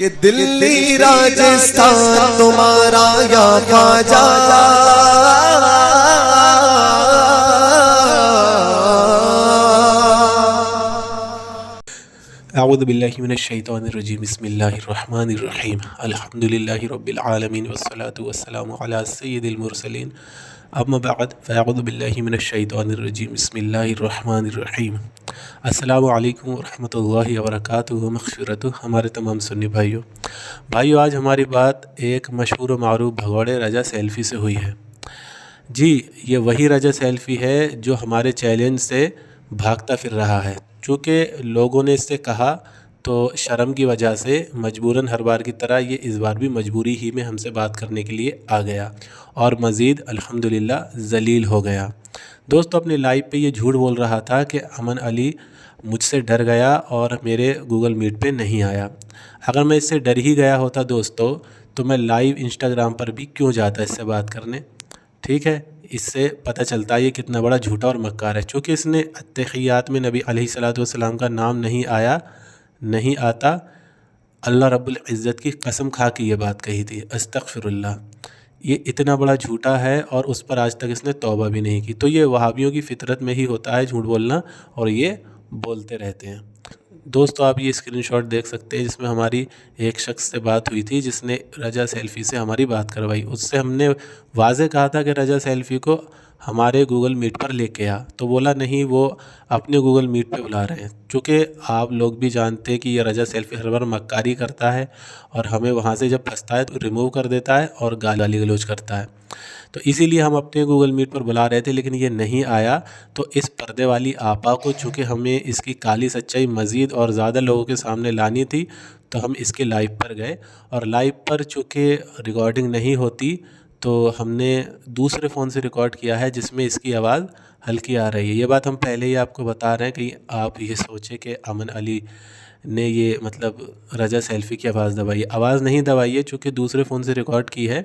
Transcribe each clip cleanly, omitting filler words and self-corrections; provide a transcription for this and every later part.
کہ دلی راجستھان تمہارا یا خواجہ اعوذ باللہ من الشیطان الرجیم بسم اللہ الرحمن الرحیم الحمدللہ رب العالمین والصلاة والسلام علی سید المرسلین اما بعد فاعوذ باللہ من الشیطان الرجیم بسم اللہ الرحمن الرحیم السلام علیکم ورحمۃ اللہ وبرکاتہ مغفرت ہمارے تمام سنی بھائیو آج ہماری بات ایک مشہور و معروف بھگوڑے رجا سیلفی سے ہوئی ہے۔ جی یہ وہی رجا سیلفی ہے جو ہمارے چیلنج سے بھاگتا پھر رہا ہے۔ چونکہ لوگوں نے اس سے کہا تو شرم کی وجہ سے مجبوراً ہر بار کی طرح یہ اس بار بھی مجبوری ہی میں ہم سے بات کرنے کے لیے آ گیا اور مزید الحمدللہ ذلیل ہو گیا۔ دوستو اپنے لائیو پہ یہ جھوٹ بول رہا تھا کہ امن علی مجھ سے ڈر گیا اور میرے گوگل میٹ پہ نہیں آیا۔ اگر میں اس سے ڈر ہی گیا ہوتا دوستو تو میں لائیو انسٹاگرام پر بھی کیوں جاتا اس سے بات کرنے، ٹھیک ہے؟ اس سے پتہ چلتا ہے یہ کتنا بڑا جھوٹا اور مکار ہے۔ چونکہ اس نے اتحیات میں نبی علیہ الصلوۃ والسلام کا نام نہیں آتا، اللہ رب العزت کی قسم کھا کے یہ بات کہی تھی، استغفر اللہ۔ یہ اتنا بڑا جھوٹا ہے اور اس پر آج تک اس نے توبہ بھی نہیں کی۔ تو یہ وہابیوں کی فطرت میں ہی ہوتا ہے جھوٹ بولنا، اور یہ بولتے رہتے ہیں۔ دوستو آپ یہ اسکرین شاٹ دیکھ سکتے ہیں جس میں ہماری ایک شخص سے بات ہوئی تھی جس نے رجا سیلفی سے ہماری بات کروائی۔ اس سے ہم نے واضح کہا تھا کہ رجا سیلفی کو ہمارے گوگل میٹ پر لے کے آ، تو بولا نہیں وہ اپنے گوگل میٹ پہ بلا رہے ہیں۔ چونکہ آپ لوگ بھی جانتے ہیں کہ یہ رجا سیلفی ہر بار مکاری کرتا ہے اور ہمیں وہاں سے جب پھنستا ہے تو ریموو کر دیتا ہے اور گالی گلوچ کرتا ہے، تو اسی لیے ہم اپنے گوگل میٹ پر بلا رہے تھے لیکن یہ نہیں آیا۔ تو اس پردے والی آپا کو چونکہ ہمیں اس کی کالی سچائی مزید اور زیادہ لوگوں کے سامنے لانی تھی تو ہم اس کے لائیو پر گئے، اور لائیو پر چونکہ ریکارڈنگ نہیں ہوتی تو ہم نے دوسرے فون سے ریکارڈ کیا ہے جس میں اس کی آواز ہلکی آ رہی ہے۔ یہ بات ہم پہلے ہی آپ کو بتا رہے ہیں کہ آپ یہ سوچیں کہ امن علی نے یہ مطلب رجا سیلفی کی آواز دبائی ہے۔ آواز نہیں دبائی ہے، چونکہ دوسرے فون سے ریکارڈ کی ہے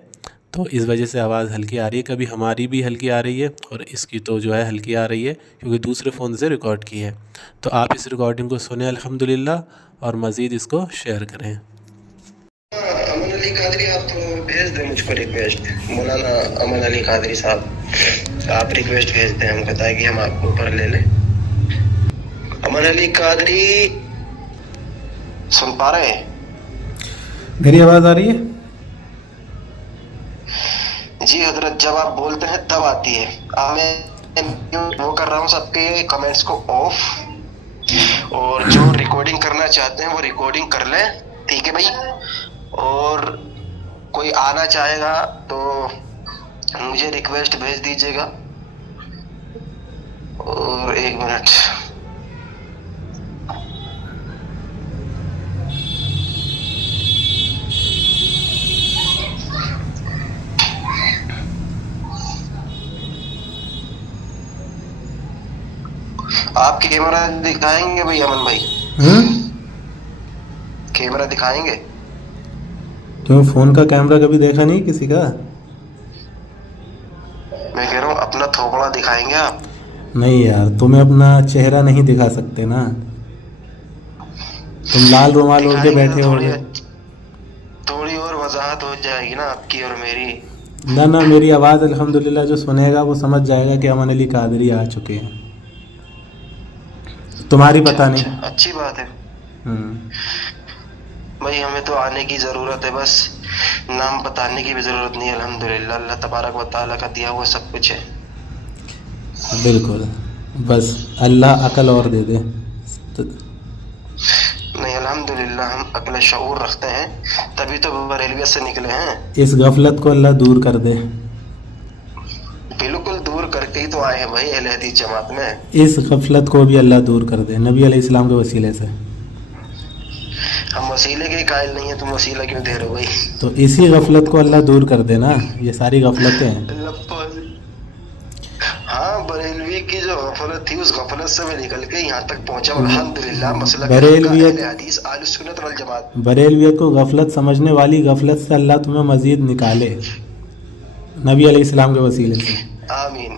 تو اس وجہ سے آواز ہلکی آ رہی ہے۔ کبھی ہماری بھی ہلکی آ رہی ہے اور اس کی تو جو ہے ہلکی آ رہی ہے کیونکہ دوسرے فون سے ریکارڈ کی ہے۔ تو آپ اس ریکارڈنگ کو سنیں الحمدللہ اور مزید اس کو شیئر کریں۔ امن علی قادری آپ بھیج دیں مجھ کو ریکویسٹ، مولانا امن علی قادری صاحب آپ ریکویسٹ بھیج دیں ہم کو تاکہ ہم آپ کو اوپر لے لیں۔ امن علی قادری سن پا رہے ہیں؟ میری آواز آ رہی ہے؟ جی حضرت، جب آپ بولتے ہیں تب آتی ہے۔ اب میں وہ کر رہا ہوں سب کے کمنٹس کو آف، اور جو ریکارڈنگ کرنا چاہتے ہیں وہ ریکارڈنگ کر لیں، ٹھیک ہے بھائی؟ اور کوئی آنا چاہے گا تو مجھے ریکویسٹ بھیج دیجیے گا۔ اور ایک منٹ، آپ کیمرہ دکھائیں گے بھائی امن بھائی؟ کیمرہ دکھائیں گے؟ کیوں فون کا کیمرہ کبھی دیکھا نہیں کسی کا؟ میں کہہ رہا ہوں اپنا تھوپڑا دکھائیں گے آپ؟ نہیں یار، تمہیں اپنا چہرہ نہیں دکھا سکتے نا، تم لال رومال اوڑھ کے بیٹھے ہو گے۔ تھوڑی اور وضاحت ہو جائے گی نا آپ کی اور میری۔ نہ میری آواز الحمدللہ جو سنے گا وہ سمجھ جائے گا کہ امن علی قادری آ چکے ہیں، تمہاری پتہ نہیں۔ اچھی بات ہے بھائی، ہمیں تو آنے کی ضرورت ہے، بس نام بتانے کی بھی ضرورت نہیں۔ الحمدللہ اللہ تبارک و تعالیٰ کا دیا ہوا سب کچھ ہے۔ بالکل، بس اللہ عقل اور دے دے۔ نہیں الحمدللہ ہم عقل شعور رکھتے ہیں، تبھی تو بریلویت سے نکلے ہیں۔ اس غفلت کو اللہ دور کر دے۔ بالکل دور کر کے ہی تو آئے ہیں بھائی اہل حدیث جماعت میں۔ اس غفلت کو بھی اللہ دور کر دے نبی علیہ السلام کے وسیلے سے۔ ہم وسیلے کے قائل نہیں ہیں، تم وسیلہ کیوں دے رہے ہو بھائی؟ تو اسی غفلت کو اللہ دور کر دے نا، یہ ساری غفلتیں ہیں۔ ہاں بریلوی کی جو غفلت تھی اس غفلت سے میں نکل کے یہاں تک پہنچا ہوں الحمدللہ۔ مسلک اہل حدیث اہل سنت والجماعت۔ بریلویت کو غفلت سمجھنے والی غفلت سے اللہ تمہیں مزید نکالے نبی علیہ السلام کے وسیلے سے، آمین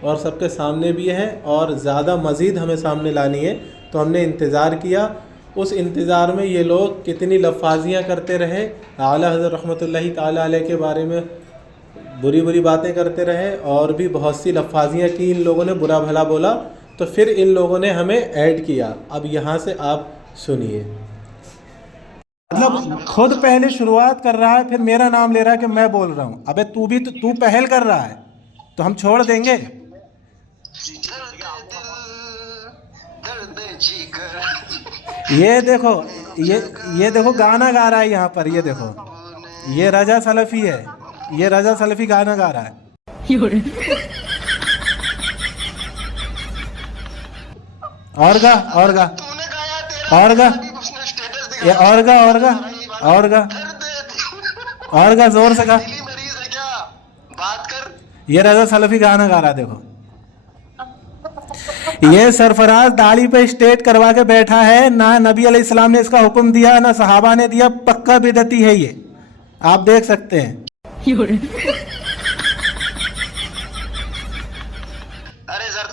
اور سب کے سامنے بھی ہے، اور زیادہ مزید ہمیں سامنے لانی ہے، تو ہم نے انتظار کیا۔ اس انتظار میں یہ لوگ کتنی لفاظیاں کرتے رہے، اعلیٰ حضرت رحمۃ اللہ تعالیٰ علیہ کے بارے میں بری بری باتیں کرتے رہے، اور بھی بہت سی لفاظیاں کی ان لوگوں نے، برا بھلا بولا، تو پھر ان لوگوں نے ہمیں ایڈ کیا۔ اب یہاں سے آپ سنیے، مطلب خود پہلے شروعات کر رہا ہے، پھر میرا نام لے رہا ہے کہ میں بول رہا ہوں۔ ابے تو بھی تو پہل کر رہا ہے تو ہم چھوڑ دیں گے؟ یہ دیکھو گانا گا رہا ہے یہاں پر، یہ دیکھو، یہ رضا سلفی ہے، یہ رضا سلفی گانا گا رہا ہے۔ اور گا اور گا اور گا اور گا اور گا اور گا اور گا، زور سے گا۔ یہ رضا سلفی گانا گا رہا ہے، دیکھو یہ سرفراز داڑھی پہ اسٹیٹ کروا کے بیٹھا ہے، نہ نبی علیہ السلام نے اس کا حکم دیا، نہ صحابہ نے دیا، پکا بدعتی ہے یہ، آپ دیکھ سکتے ہیں۔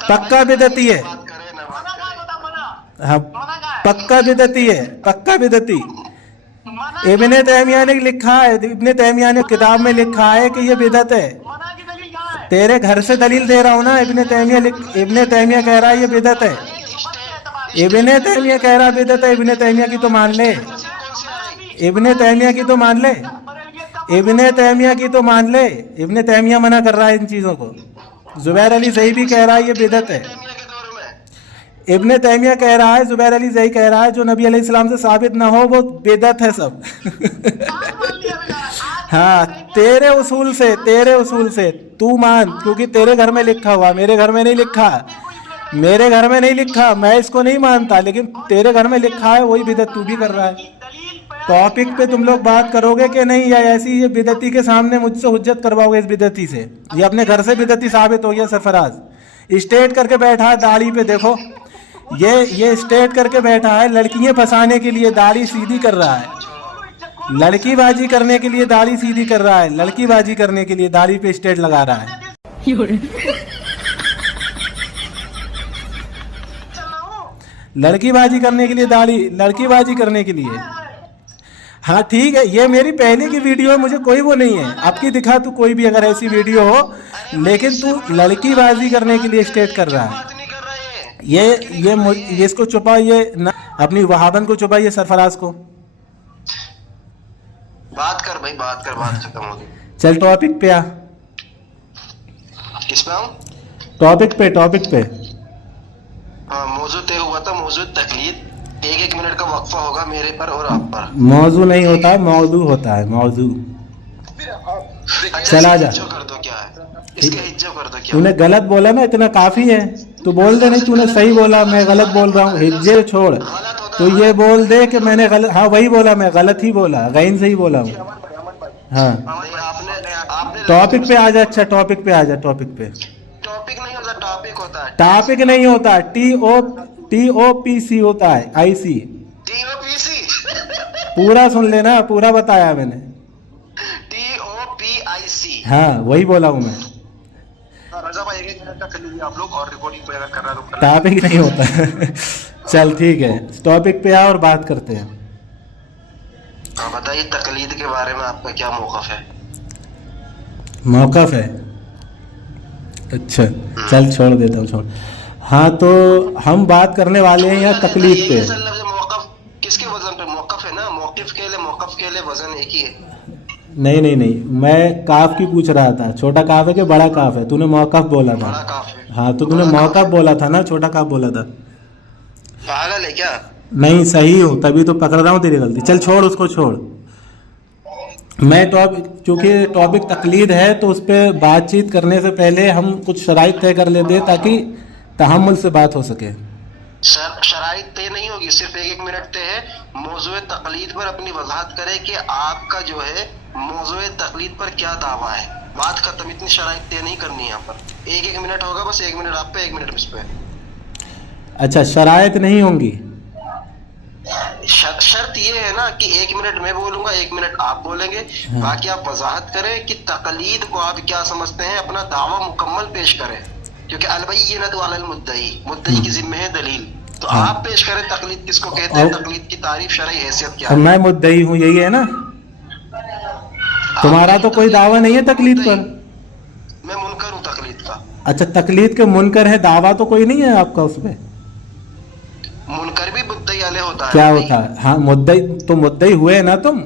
پکا بدعتی ہے، ہاں پکا بدعتی ہے، پکا بدعتی۔ ابن تیمیہ نے لکھا ہے، ابن تیمیہ نے کتاب میں لکھا ہے کہ یہ بدعت ہے۔ تیرے گھر سے دلیل دے رہا ہوں نا، ابن تیمیہ کہہ رہا ہے یہ بدعت ہے، ابن تیمیہ کہہ رہا بدعت ہے، ابن تیمیہ کی تو مان لے، ابن تیمیہ کی تو مان لے، ابن تیمیہ کی تو مان لے، ابن تیمیہ منع کر رہا ہے ان چیزوں کو۔ زبیر علی زئی بھی کہہ رہا ہے یہ بدعت ہے، ابن تیمیہ کہہ رہا ہے، زبیر علی زئی کہہ رہا ہے، جو نبی علیہ السلام سے ثابت نہ ہو وہ بدعت ہے سب۔ ہاں تیرے اصول سے تو مان، کیونکہ تیرے گھر میں لکھا ہوا، میرے گھر میں نہیں لکھا، میرے گھر میں نہیں لکھا، میں اس کو نہیں مانتا، لیکن تیرے گھر میں لکھا ہے وہی بدعت تو بھی کر رہا ہے۔ ٹاپک پہ تم لوگ بات کرو گے کہ نہیں، یا ایسی یہ بدعتی کے سامنے مجھ سے حجت کرواؤ گے اس بدعتی سے؟ یہ اپنے گھر سے بدعتی ثابت ہو گیا سرفراز، اسٹیٹ کر کے بیٹھا ہے داڑھی پہ، دیکھو یہ اسٹیٹ کر کے بیٹھا ہے، لڑکیاں پھنسانے کے لیے داڑھی سیدھی کر رہا ہے، لڑکی بازی کرنے کے لیے داڑھی سیدھی کر رہا ہے، لڑکی بازی کرنے کے لیے داڑھی پہ اسٹیٹ لگا رہا ہے۔ لڑکی بازی کرنے کے لیے داڑھی، لڑکی بازی کرنے کے لیے، ہاں ٹھیک ہے، یہ میری پہلے کی ویڈیو ہے، مجھے کوئی وہ نہیں ہے، اب کی دکھا تو کوئی بھی اگر ایسی ویڈیو ہو، لیکن تو لڑکی بازی کرنے کے لیے اسٹیٹ کر رہا ہے۔ یہ اس کو چھپا، یہ اپنی وہابن کو چھپا، یہ سرفراز کو۔ بات کر بھائی، بات کر، بات ختم ہوگی۔ چل ٹاپک پہ آ، کس پہ آؤں؟ ٹاپک پہ ہاں، موضوع طے ہوا تھا، موضوع تقلید، 1 منٹ کا وقفہ ہوگا میرے پر اور آپ پر۔ موضوع نہیں ہوتا ہے، موضوع ہوتا ہے، موضوع۔ چلا جا، کر دو کیا ہے اس کے حجو کر دو کیا؟ تو نے غلط بولا نا، اتنا کافی ہے، تو بول دے نہیں تو نے صحیح بولا، میں غلط بول رہا ہوں، حجے چھوڑ، تو یہ بول دے کہ میں نے غلط، ہاں وہی بولا، میں غلط ہی بولا، غین سے ہی بولا ہوں۔ ہاں ٹاپک پہ آ جا، اچھا ٹاپک پہ آ جا، ٹاپک پہ۔ ٹاپک نہیں ہوتا، ٹاپک ہوتا ہے، ٹاپک نہیں ہوتا، TOPC ہوتا ہے، IC۔ TOPC پورا سن لینا، پورا بتایا میں نے، TOPIC۔ ہاں وہی بولا ہوں میں۔ رضا بھائی 1 منٹ کا کر لیجیے آپ لوگ، اور ریکارڈنگ پہ اگر کر رہا ہے تو ٹاپک نہیں ہوتا۔ چل ٹھیک ہے، ٹاپک پہ آ اور بات کرتے ہیں۔ ہاں بتائیے، تقلید کے بارے میں آپ کا کیا موقف ہے؟ موقف ہے، اچھا چل چھوڑ دیتا ہوں، چھوڑ۔ ہاں تو ہم بات کرنے والے ہیں یہاں تقلید پہ۔ موقف کس کے وزن پہ موقف ہے نا؟ موقف کے لیے وزن ایک ہی ہے۔ نہیں، میں کاف کی پوچھ رہا تھا، چھوٹا کاف ہے کہ بڑا کاف ہے؟ تو نے موقف بولا تھا، بڑا کاف ہے۔ ہاں تو نے موقف بولا تھا نا، چھوٹا کاف بولا تھا۔ پاگل ہے کیا؟ نہیں صحیح ہوں، تبھی تو پکڑ رہا ہوں تیری غلطی۔ چل چھوڑ اس کو، چھوڑ۔ میں چونکہ ٹاپک تقلید ہے تو اس پہ بات چیت کرنے سے پہلے ہم کچھ شرائط طے کر لیتے تاکہ تحمل سے بات ہو سکے۔ شرائط طے نہیں ہوگی، صرف 1 منٹ طے ہے۔ موضوع تقلید پر اپنی وضاحت کرے کہ آپ کا جو ہے موضوع تقلید پر کیا دعویٰ ہے، بات ختم۔ اتنی شرائط طے نہیں کرنی یہاں پر، 1 منٹ ہوگا بس، 1 منٹ آپ پہ، 1 منٹ اس پہ۔ اچھا شرائط نہیں ہوں گی، شرط یہ ہے نا کہ 1 منٹ میں بولوں گا 1 منٹ آپ بولیں گے, باقی آپ وضاحت کریں کہ تقلید کو آپ کیا سمجھتے ہیں, اپنا دعویٰ مکمل پیش کریں, کیونکہ البینۃ علی المدعی, مدعی کی ذمہ ہے دلیل, تو آپ پیش کریں تقلید کس کو کہتے ہیں, تقلید کی تعریف شرعی حیثیت کیا ہے. میں مدعی ہوں, یہی ہے نا, تمہارا تو کوئی دعویٰ نہیں ہے تقلید پر. میں منکر ہوں تقلید کا. اچھا تقلید کے منکر ہے, دعویٰ تو کوئی نہیں ہے آپ کا اس پہ. منکر بھی مدعی علیہ ہوتا ہے. کیا ہوتا ہے؟ ہاں مدعی تو مدعی ہوئے نا تم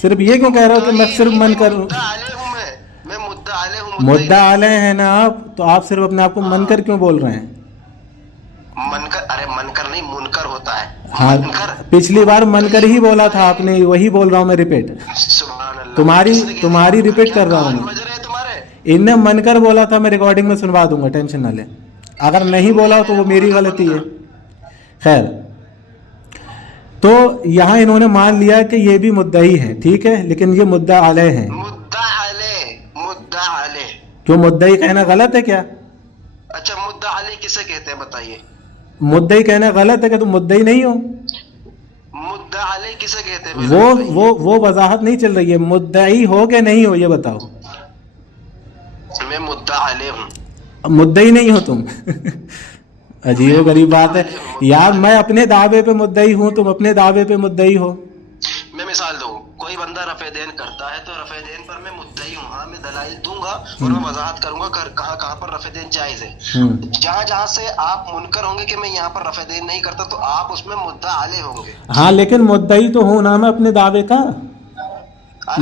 صرف یہ کیوں کہہ رہے ہو کہ میں صرف منکر ہوں؟ مدعا علیہ ہوں, میں مدعا علیہ ہوں. مدعا علیہ ہے نا آپ, تو آپ صرف اپنے آپ کو منکر کیوں بول رہے ہیں؟ منکر, ارے منکر نہیں منکر ہوتا ہے. ہاں پچھلی بار منکر ہی بولا تھا آپ نے, وہی بول رہا ہوں میں ریپیٹ, سبحان اللہ, تمہاری ریپیٹ کر رہا ہوں. مجرے تمہارے ان نے منکر بولا تھا, میں ریکارڈنگ میں سنوا دوں گا, ٹینشن نہ لیں. اگر نہیں بولا تو وہ میری غلطی ہے. خیر, تو یہاں انہوں نے مان لیا کہ یہ بھی مدعی ہے, ٹھیک ہے, لیکن یہ مدعا علیہ ہے. مدعا علیہ کیوں مدعی کہنا غلط ہے کیا؟ اچھا مدعا علیہ کسے کہتے ہیں بتائیے. مدعی کہنا غلط ہے کہ تم مدعی نہیں ہو. مدعا علیہ کسے کہتے ہیں وہ وضاحت نہیں چل رہی ہے, مدعی ہو کہ نہیں ہو یہ بتاؤ. میں مدعا علیہ ہوں. مدعی نہیں ہو تم. عجیب و غریب بات ہے یار, میں اپنے دعوے پہ مدعی ہوں, تم اپنے دعوے پہ مدعی ہو. میں مثال دوں, کوئی بندہ رفع دین کرتا ہے تو رفع دین پر میں مدعی ہوں, ہاں میں دلائل دوں گا اور میں وضاحت کروں گا کہاں کہاں پر رفع دین جائز ہے. جہاں سے آپ منکر ہوں گے کہ میں یہاں پر رفع دین نہیں کرتا, تو آپ اس میں مدعا علیہ ہوں گے. ہاں لیکن مدعی تو ہوں نا میں اپنے دعوے کا.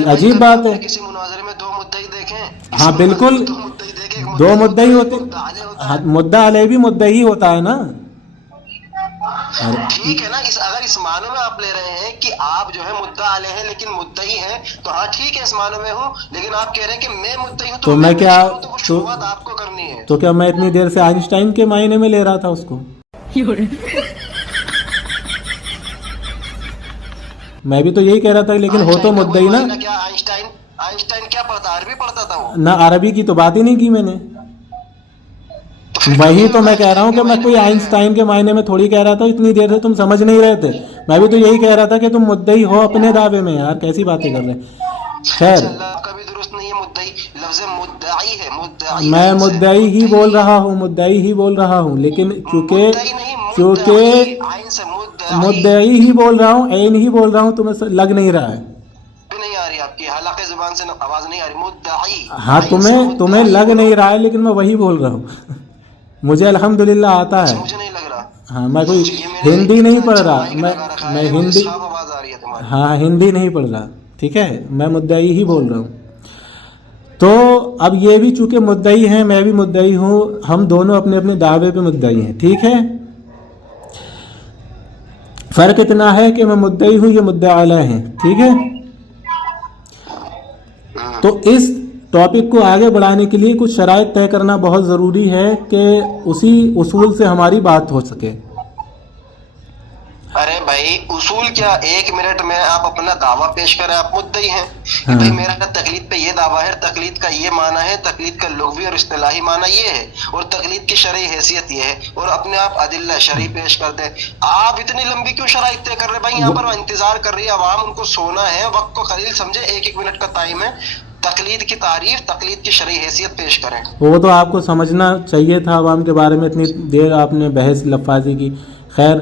عجیب بات ہے. کسی مناظرے میں 2 مدعی دیکھیں. ہاں بالکل, 2 مدعی ہوتے, مدعا علیہ بھی مدعی ہوتا ہے نا. ٹھیک ہے نا, اگر اس معنی میں آپ لے رہے ہیں کہ آپ جو ہے مدعا علیہ ہیں لیکن مدعی ہیں, تو ہاں ٹھیک ہے اس معنی میں ہوں, لیکن آپ کہہ رہے ہیں کہ میں مدعی ہوں تو میں کیا, شروعات آپ کو کرنی ہے. تو کیا میں اتنی دیر سے آئنسٹائن کے معنی میں لے رہا تھا اس کو؟ میں بھی تو یہی کہہ رہا تھا, لیکن ہو تو مدعی نا. کیا آئنسٹائن کیا پڑھتا, عربی پڑھتا تھا وہ؟ نہ عربی کی تو بات ہی نہیں کی میں نے. وہی تو میں کہہ رہا ہوں کہ میں کوئی آئنسٹائن کے معنی میں تھوڑی کہہ رہا تھا, اتنی دیر سے تم سمجھ نہیں رہے تھے. میں بھی تو یہی کہہ رہا تھا کہ تم مدعی ہو اپنے دعوے میں. یار کیسی باتیں کر رہے. خیر, درست نہیں ہے مدعی, لفظ مدعی ہے, میں مدعی ہی بول رہا ہوں, مدعی ہی بول رہا ہوں, لیکن چونکہ مدعی ہی بول رہا ہوں, عین ہی بول رہا ہوں, تمہیں لگ نہیں رہا ہے. نہیں آ رہی آپ کی حلقے زبان سے آواز نہیں آ رہی. مدعی, ہاں تمہیں لگ نہیں رہا ہے, لیکن میں وہی بول رہا ہوں. مجھے الحمدللہ آتا ہے. مجھے نہیں لگ رہا. ہاں میں کوئی ہندی نہیں پڑھ رہا, میں ہندی, ہاں ہندی نہیں پڑھ رہا, ٹھیک ہے, میں مدعی ہی بول رہا ہوں. تو اب یہ بھی چونکہ مدعی ہیں, میں بھی مدعی ہوں, ہم دونوں اپنے اپنے دعوے پہ مدعی ہیں, ٹھیک ہے. فرق اتنا ہے کہ میں مدعی ہوں, یہ مدعا علیہ ہیں, ٹھیک ہے. تو اس ٹاپک کو آگے بڑھانے کے لیے کچھ شرائط طے کرنا بہت ضروری ہے کہ اسی اصول سے ہماری بات ہو سکے. ارے بھائی اصول کیا, 1 منٹ میں آپ اپنا دعویٰ پیش کریں, آپ مدعی ہیں کہ بھائی میرا تقلید پہ یہ دعویٰ ہے, تقلید کا یہ معنی ہے, تقلید کا لغوی اور اصطلاحی معنی یہ ہے, اور تقلید کی شرعی حیثیت یہ ہے, اور اپنے آپ ادلہ شرعی پیش کر دیں. آپ اتنی لمبی کیوں شرائط طے کر رہے بھائی؟ یہاں پر انتظار کر رہی ہے عوام, ان کو سونا ہے, وقت کو قلیل سمجھے, 1 منٹ کا ٹائم ہے. تقلید کی تعریف, تقلید کی شرعی حیثیت پیش کریں. وہ تو آپ کو سمجھنا چاہیے تھا عوام کے بارے میں, اتنی دیر آپ نے بحث لفاظی کی. خیر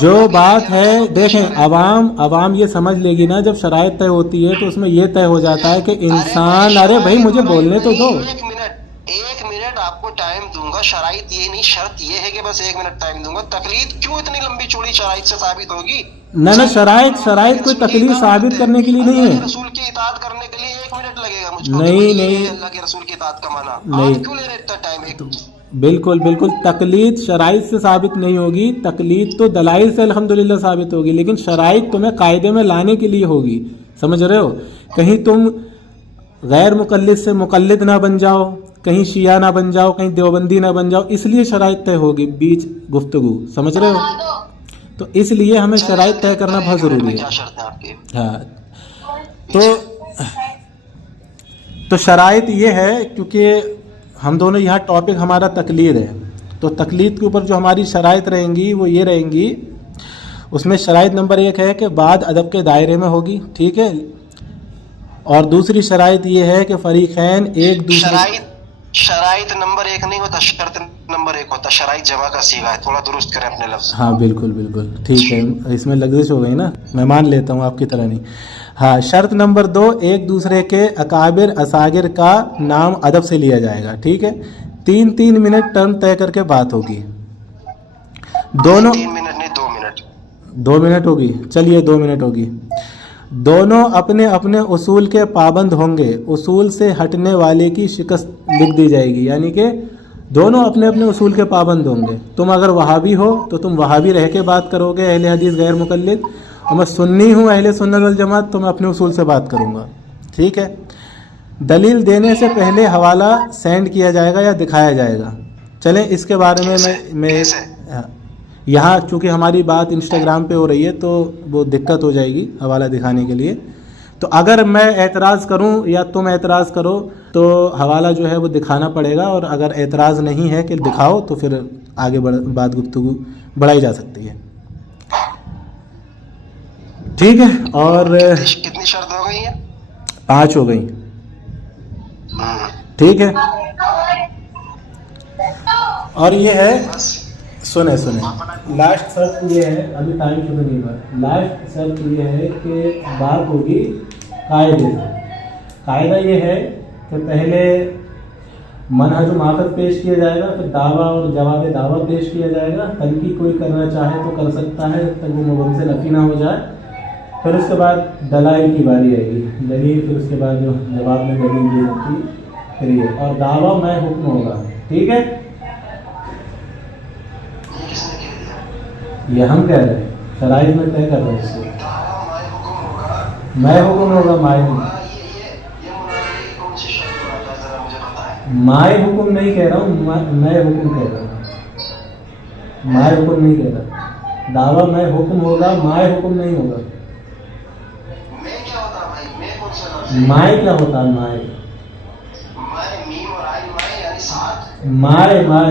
جو بات ہے, دیکھیں عوام یہ سمجھ لے گی نا, جب شرائط طے ہوتی ہے تو اس میں یہ طے ہو جاتا ہے کہ انسان, ارے بھائی مجھے بولنے تو دو. 1 منٹ آپ کو ٹائم دوں گا. شرائط یہ نہیں, شرط یہ ہے کہ بس 1 منٹ ٹائم دوں گا. تقلید کیوں اتنی لمبی چوڑی شرائط سے ثابت ہوگی؟ نہ شرائط کوئی تقلید ثابت کرنے کے لیے نہیں ہے. رسول کی اطاعت کرنے کے لیے 1 منٹ لگے گا مجھ کو. نہیں, اللہ کے رسول کی اطاعت کا معنی نہیں, آپ کیوں لے رہے اتنا ٹائم؟ بالکل تقلید شرائط سے ثابت نہیں ہوگی. تقلید تو دلائل سے الحمدللہ ثابت ہوگی, لیکن شرائط تمہیں قاعدے میں لانے کے لیے ہوگی. سمجھ رہے ہو؟ کہیں تم غیر مقلد سے مقلد نہ بن جاؤ, کہیں شیعہ نہ بن جاؤ, کہیں دیوبندی نہ بن جاؤ, اس لیے شرائط طے ہوگی بیچ گفتگو. سمجھ رہے ہو؟ تو اس لیے ہمیں شرائط طے کرنا بہت ضروری ہے. ہاں تو شرائط یہ ہے, کیونکہ ہم دونوں یہاں ٹاپک ہمارا تقلید ہے, تو تقلید کے اوپر جو ہماری شرائط رہیں گی وہ یہ رہیں گی. اس میں شرائط نمبر 1 ہے کہ بعد ادب کے دائرے میں ہوگی، ٹھیک ہے، اور دوسری شرائط یہ ہے کہ فریقین ایک دوسرے شرائط نمبر 1 نہیں ہوتا، شرط نمبر 1 ہوتا، شرائط جمع کا صیغہ ہے، تھوڑا درست کریں اپنے لفظ. ہاں بالکل بالکل ٹھیک ہے، اس میں لغزش ہو گئی نا، میں مان لیتا ہوں آپ کی طرح نہیں. ہاں شرط نمبر 2 ایک دوسرے کے اکابر اصاغر کا نام ادب سے لیا جائے گا، ٹھیک ہے. 3 منٹ ٹرم طے کر کے بات ہوگی. دونوں 3 منٹ نہیں 2 منٹ. 2 منٹ ہوگی، چلیے 2 منٹ ہوگی. دونوں اپنے اپنے اصول کے پابند ہوں گے، اصول سے ہٹنے والے کی شکست لکھ دی جائے گی، یعنی کہ دونوں اپنے اپنے اصول کے پابند ہوں گے. تم اگر وہابی ہو تو تم وہابی رہ کے بات کرو گے، اہل حدیث غیر مقلد، اور میں سنی ہوں اہل سنت والجماعت، تو میں اپنے اصول سے بات کروں گا، ٹھیک ہے. دلیل دینے سے پہلے حوالہ سینڈ کیا جائے گا یا دکھایا جائے گا. چلیں اس کے بارے میں یہاں چونکہ ہماری بات انسٹاگرام پہ ہو رہی ہے تو وہ دقت ہو جائے گی حوالہ دکھانے کے لیے. تو اگر میں اعتراض کروں یا تم اعتراض کرو تو حوالہ جو ہے وہ دکھانا پڑے گا، اور اگر اعتراض نہیں ہے کہ دکھاؤ تو پھر آگے بات گفتگو بڑھائی جا سکتی ہے، ٹھیک ہے. اور کتنی شرط ہو گئی ہیں؟ 5 ہو گئی، ٹھیک ہے. اور یہ ہے، سنیں لاسٹ شرط یہ ہے، ابھی ٹائم شروع نہیں ہوا، لاسٹ شرط یہ ہے کہ بات ہوگی قاعدے سے. قاعدہ یہ ہے کہ پہلے منہج و ماخذ پیش کیا جائے گا، پھر دعویٰ اور جواب دعویٰ پیش کیا جائے گا. تنقید کوئی کرنا چاہے تو کر سکتا ہے جب تک وہ مبحث نفی نہ ہو جائے. پھر اس کے بعد دلائل کی باری آئے گی، دلیل، پھر اس کے بعد جو جواب میں دلیل دی جاتی پھر یہ، اور دعویٰ میں حکم ہوگا، ٹھیک ہے. یہ ہم کہہ رہے ہیں، شرائط میں طے کر رہے ہیں اس کو. میں حکم ہوگا، مائے حکم نہیں کہہ رہا ہوں، میں حکم کہہ رہا ہوں، مائے حکم نہیں کہہ رہا. دعویٰ میں حکم ہوگا، مائے حکم نہیں ہوگا. مائے کیا ہوتا ہے؟ مائے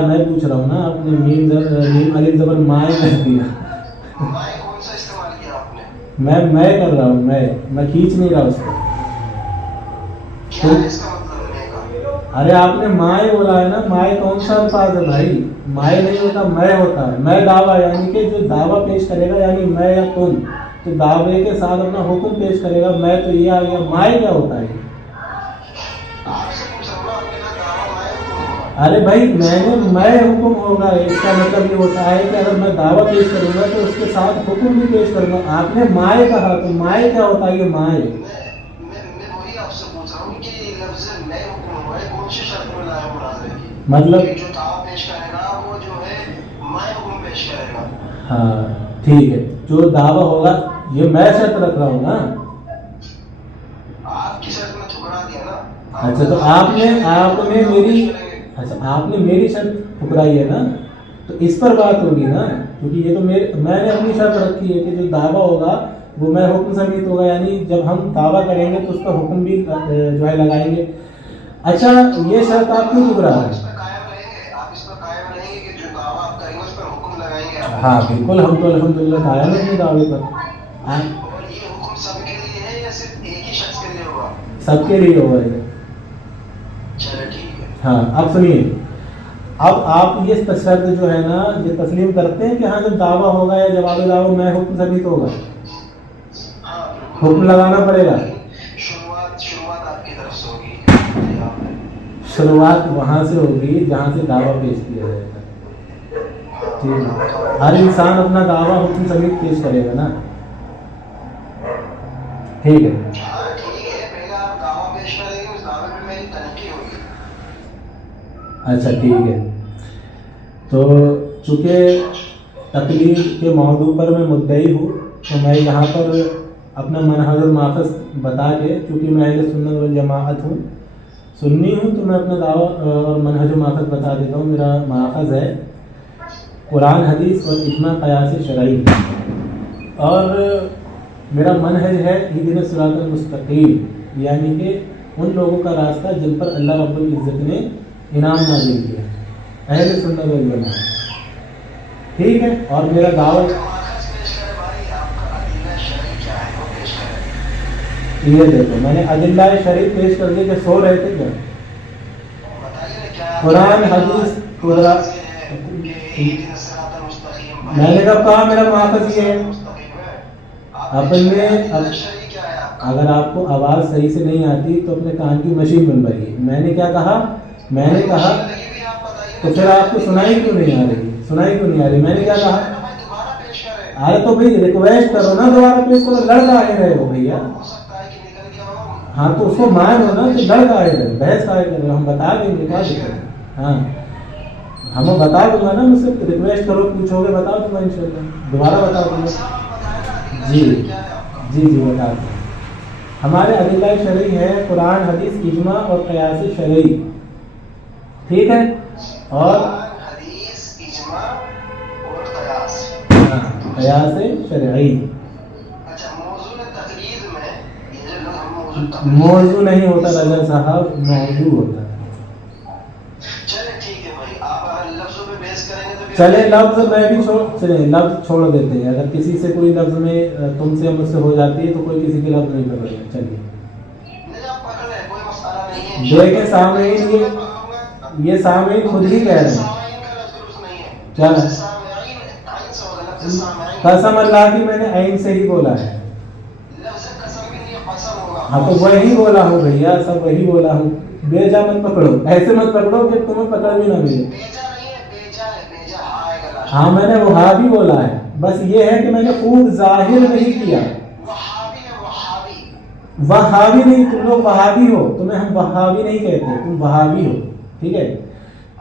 میں پوچھ رہا ہوں نا، آپ نے میم الف زبر مائے کر دیا. میں کر رہا ہوں، میں کھینچ نہیں رہا اس کو. ارے آپ نے مائے بولا ہے نا، مائے کون سا الفاظ ہے بھائی؟ مائے نہیں ہوتا، میں ہوتا ہے. میں دعویٰ، یعنی کہ جو دعویٰ پیش کرے گا، یعنی میں یا تم، تو دعوے کے ساتھ اپنا حکم پیش کرے گا. میں تو یہ آ گیا، مائے کیا ہوتا ہے؟ ارے بھائی میں حکم ہوگا، اس کا مطلب یہ ہوتا ہے کہ اگر میں دعویٰ پیش کروں گا تو اس کے ساتھ حکم بھی پیش کروں گا. آپ نے مائے کہا، تو مائے کیا ہوتا ہے؟ یہ مائے مطلب ہاں ٹھیک ہے، جو دعویٰ ہوگا، یہ میں شرط رکھ رہا ہوں نا. اچھا تو آپ نے میری شرط ٹھکرائی ہے نا، تو اس پر بات ہوگی نا، کیونکہ یہ تو میں نے اپنی شرط رکھی ہے کہ جو دعویٰ ہوگا وہ میں حکم سمیت ہوگا، یعنی جب ہم دعویٰ کریں گے تو اس پر حکم بھی جو ہے لگائیں گے. اچھا یہ شرط آپ کیوں ٹھکرا رہے ہیں؟ ہاں بالکل، ہم تو الحمدللہ قائم ہیں اپنے دعوے پر. سب کے لیے ہوگا یہ. ہاں اب سنیے، اب آپ یہ شرط جو ہے نا یہ تسلیم کرتے ہیں کہ ہاں جب دعویٰ ہوگا یا جواب دعویٰ میں حکم ثابت ہوگا، حکم لگانا پڑے گا. شروعات وہاں سے ہوگی جہاں سے دعویٰ پیش کیا جائے گا. ٹھیک ہے، ہر انسان اپنا دعویٰ حکم ثابت پیش کرے گا نا، ٹھیک ہے. اچھا ٹھیک ہے، تو چونکہ تقلید کے موضوع پر میں مدعی ہوں تو میں یہاں پر اپنا منہج الماخذ بتا کے، چونکہ میں اہل سنت والجماعت ہوں، سنی ہوں، تو میں اپنا دعویٰ اور منہج الماخذ بتا دیتا ہوں. میرا ماخذ ہے قرآن حدیث اور اجماع قیاس شرعی، اور میرا منہج ہے اہدنا الصراط المستقیم، یعنی کہ ان لوگوں کا راستہ جن پر اللہ رب العزت نے انعام نازل کیا، اہل سنت والجماعت، ٹھیک ہے. اور میرا دعوت یہ دیکھو میں نے ادلہ شریف پیش کر دی کہ سو رہے تھے کیا؟ قرآن حدیث میں نے کہا میرا ماخذ یہ ہے. اپنے اگر آپ کو آواز صحیح سے نہیں آتی تو اپنے کان کی مشین بنوائیے. میں نے کیا کہا؟ میں نے کہا تو پھر آپ کو سنائی کیوں نہیں آ رہی؟ سنائی کیوں نہیں آ رہی؟ میں نے کیا کہا؟ ارے تو بھائی ریکویسٹ کرو نا دوبارہ پیش کرو. لڑکا آئے رہے ہو بھیا. ہاں تو اس کو مانو نا کہ لڑکا آئے رہے بحث آئے رہے. ہم بتا دیں گے کیا دقت ہے. ہاں ہمیں بتا دوں گا نا. مجھ سے ریکویسٹ کرو پوچھو گے بتا دوں گا انشاءاللہ. دوبارہ بتا دوں گا. جی جی جی بتا دوں. ہمارے ادلہ شرعی ہے قرآن حدیث اجماع اور قیاس شرعی. ٹھیک ہے. اور حدیث اجماع اور قیاس. ہاں قیاس شرعی. اچھا موضوع تقلید میں یہ جو ہم موضوع نہیں ہوتا رضا صاحب, موضوع ہوتا ہے. چلے ٹھیک ہے بھائی آپ لفظوں پہ بحث کریں گے تو چلے لفظ میں بھی لفظ چھوڑ دیتے ہیں. اگر کسی سے کوئی لفظ میں تم سے مجھ سے ہو جاتی ہے تو کوئی کسی کے لفظ نہیں پکڑے گا. چلیے کوئی مسئلہ نہیں ہے. دیکھیں سامعین یہ سامعین خود ہی کہہ رہے ہیں. کیا قسم اللہ کی میں نے عین سے ہی بولا ہے. ہاں تو وہی بولا ہوں بھیا, سب وہی بولا ہوں. بیجا مت پکڑو, ایسے مت پکڑو کہ تمہیں پکڑ بھی نہ ملے. ہاں میں نے وہابی بولا ہے. بس یہ ہے کہ میں نے خوب ظاہر نہیں کیا. وہابی نہیں, تم لوگ وہابی ہو, تمہیں ہم وہابی نہیں کہتے, تم وہابی ہو. ٹھیک ہے.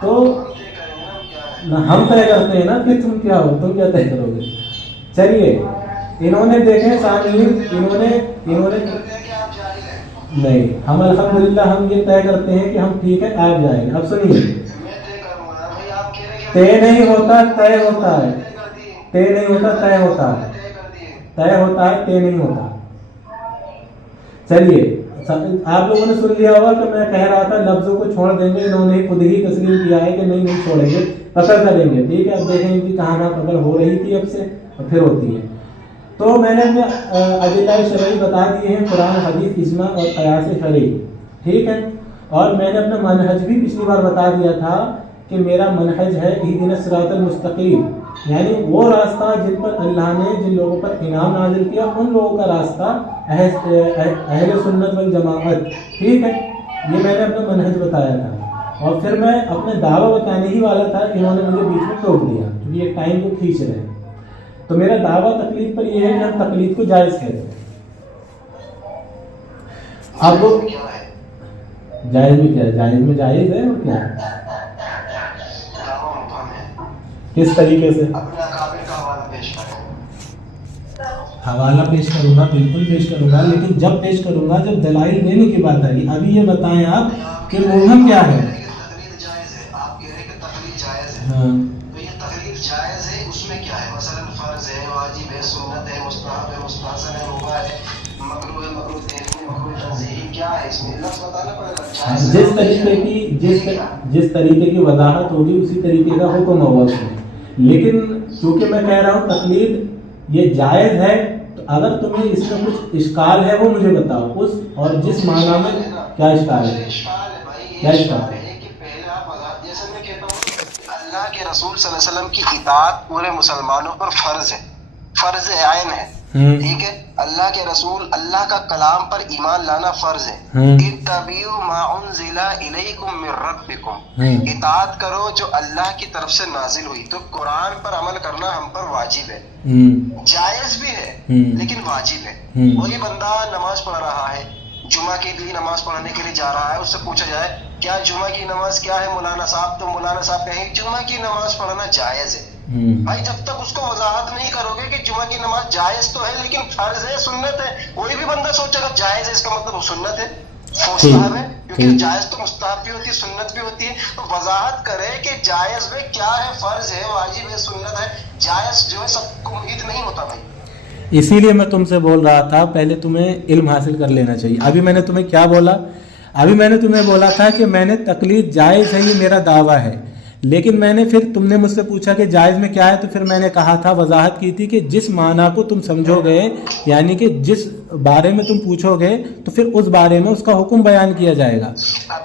تو ہم طے کرتے ہیں نا کہ تم کیا ہو, تم کیا طے کرو گے. چلیے انہوں نے دیکھیں سامعین, انہوں نے نہیں, ہم الحمدللہ ہم یہ طے کرتے ہیں کہ ہم ٹھیک ہے آپ جائیں گے. اب سنیے, طے نہیں ہوتا طے ہوتا ہے. طے نہیں ہوتا طے ہوتا ہے. طے ہوتا ہے طے نہیں ہوتا. چلیے آپ لوگوں نے سن لیا ہوگا کہ میں کہہ رہا تھا لفظوں کو چھوڑ دیں گے. انہوں نے خود ہی تسلیم کیا ہے کہ نہیں چھوڑیں گے, پکڑ کریں گے. ٹھیک ہے. اب دیکھیں گے کہ کہاں نہ پکڑ ہو رہی تھی اب سے اور پھر ہوتی ہے. تو میں نے اپنے ادلہ شرعی بتا دیے ہیں, قرآن حدیث اجماع اور قیاس شرعی. ٹھیک ہے. اور میں نے اپنا منہج بھی پچھلی بار بتا دیا تھا کہ میرا منہج ہے اہدنا الصراط المستقیم, یعنی وہ راستہ جن پر اللہ نے جن لوگوں پر انعام نازل کیا ان لوگوں کا راستہ اہل سنت والجماعت. ٹھیک ہے. یہ میں نے اپنا منہج بتایا تھا. اور پھر میں اپنے دعویٰ بتانے ہی والا تھا, انہوں نے مجھے بیچ میں ٹوک دیا کیونکہ یہ ٹائم کو کھینچ رہے ہیں. تو میرا دعویٰ تقلید پر یہ ہے کہ ہم تقلید کو جائز کہتے ہیں. اب جائز میں کیا ہے, جائز میں جائز ہے اور کیا ہے, کس طریقے سے حوالہ پیش کروں گا, بالکل پیش کروں گا, لیکن جب پیش کروں گا جب دلائل دینے کی بات آئی. ابھی یہ بتائیں آپ کہ ملزم کیا ہے. ہاں تو یہ تقلید جائز ہے, اس میں کیا ہے, مثلا فرض ہے, واجب ہے, سنت ہے, مستحب ہے, مستحسن ہے, مباح ہے, مکروہ ہے, مکروہ تحریمی, مکروہ تنزیہی, کیا ہے اس میں لفظ بتانا پڑے گا. جس طریقے کی وضاحت ہوگی اسی طریقے کا حکم ہوگا اس میں. لیکن چونکہ میں کہہ رہا ہوں تقلید یہ جائز ہے, تو اگر تمہیں اس میں کچھ اشکال ہے وہ مجھے بتاؤ. اس اور جس معنی میں کیا اشکال ہے, کیا اشکال ہے. اللہ کے رسول صلی اللہ علیہ وسلم کی اطاعت پورے مسلمانوں پر فرض ہے, فرض عین ہے. ٹھیک ہے. اللہ کے رسول, اللہ کا کلام پر ایمان لانا فرض ہے. اتبعوا ما انزل الیکم من ربکم, اطاعت کرو جو اللہ کی طرف سے نازل ہوئی. تو قرآن پر عمل کرنا ہم پر واجب ہے, جائز بھی ہے لیکن واجب ہے. وہی بندہ نماز پڑھ رہا ہے, جمعہ کے لیے نماز پڑھنے کے لیے جا رہا ہے, اس سے پوچھا جائے کیا جمعہ کی نماز کیا ہے مولانا صاحب, تو مولانا صاحب کہیں جمعہ کی نماز پڑھنا جائز ہے. بھائی جب تک اس کو وضاحت نہیں کرو گے کہ جمعہ کی نماز جائز تو ہے لیکن فرض ہے, سنت ہے, کوئی بھی بندہ سوچے گا جائز ہے اس کا مطلب وہ سنت ہے, مستحب ہے, کیونکہ جائز تو مستحب بھی ہوتی ہے, سنت بھی ہوتی ہے. تو وضاحت کرے کہ جائز میں کیا ہے, فرض ہے, واجب ہے, سنت ہے. جائز جو ہے سب کو محیط نہیں ہوتا بھائی. اسی لیے میں تم سے بول رہا تھا پہلے تمہیں علم حاصل کر لینا چاہیے. ابھی میں نے تمہیں کیا بولا, ابھی میں نے تمہیں بولا تھا کہ میں نے تقلید جائز ہے یہ میرا دعویٰ ہے, لیکن میں نے پھر تم نے مجھ سے پوچھا کہ جائز میں کیا ہے، تو پھر میں نے کہا تھا، وضاحت کی تھی کہ جس معنی کو تم سمجھو گے، یعنی کہ جس بارے میں تم پوچھو گے تو پھر اس بارے میں اس کا حکم بیان کیا جائے گا۔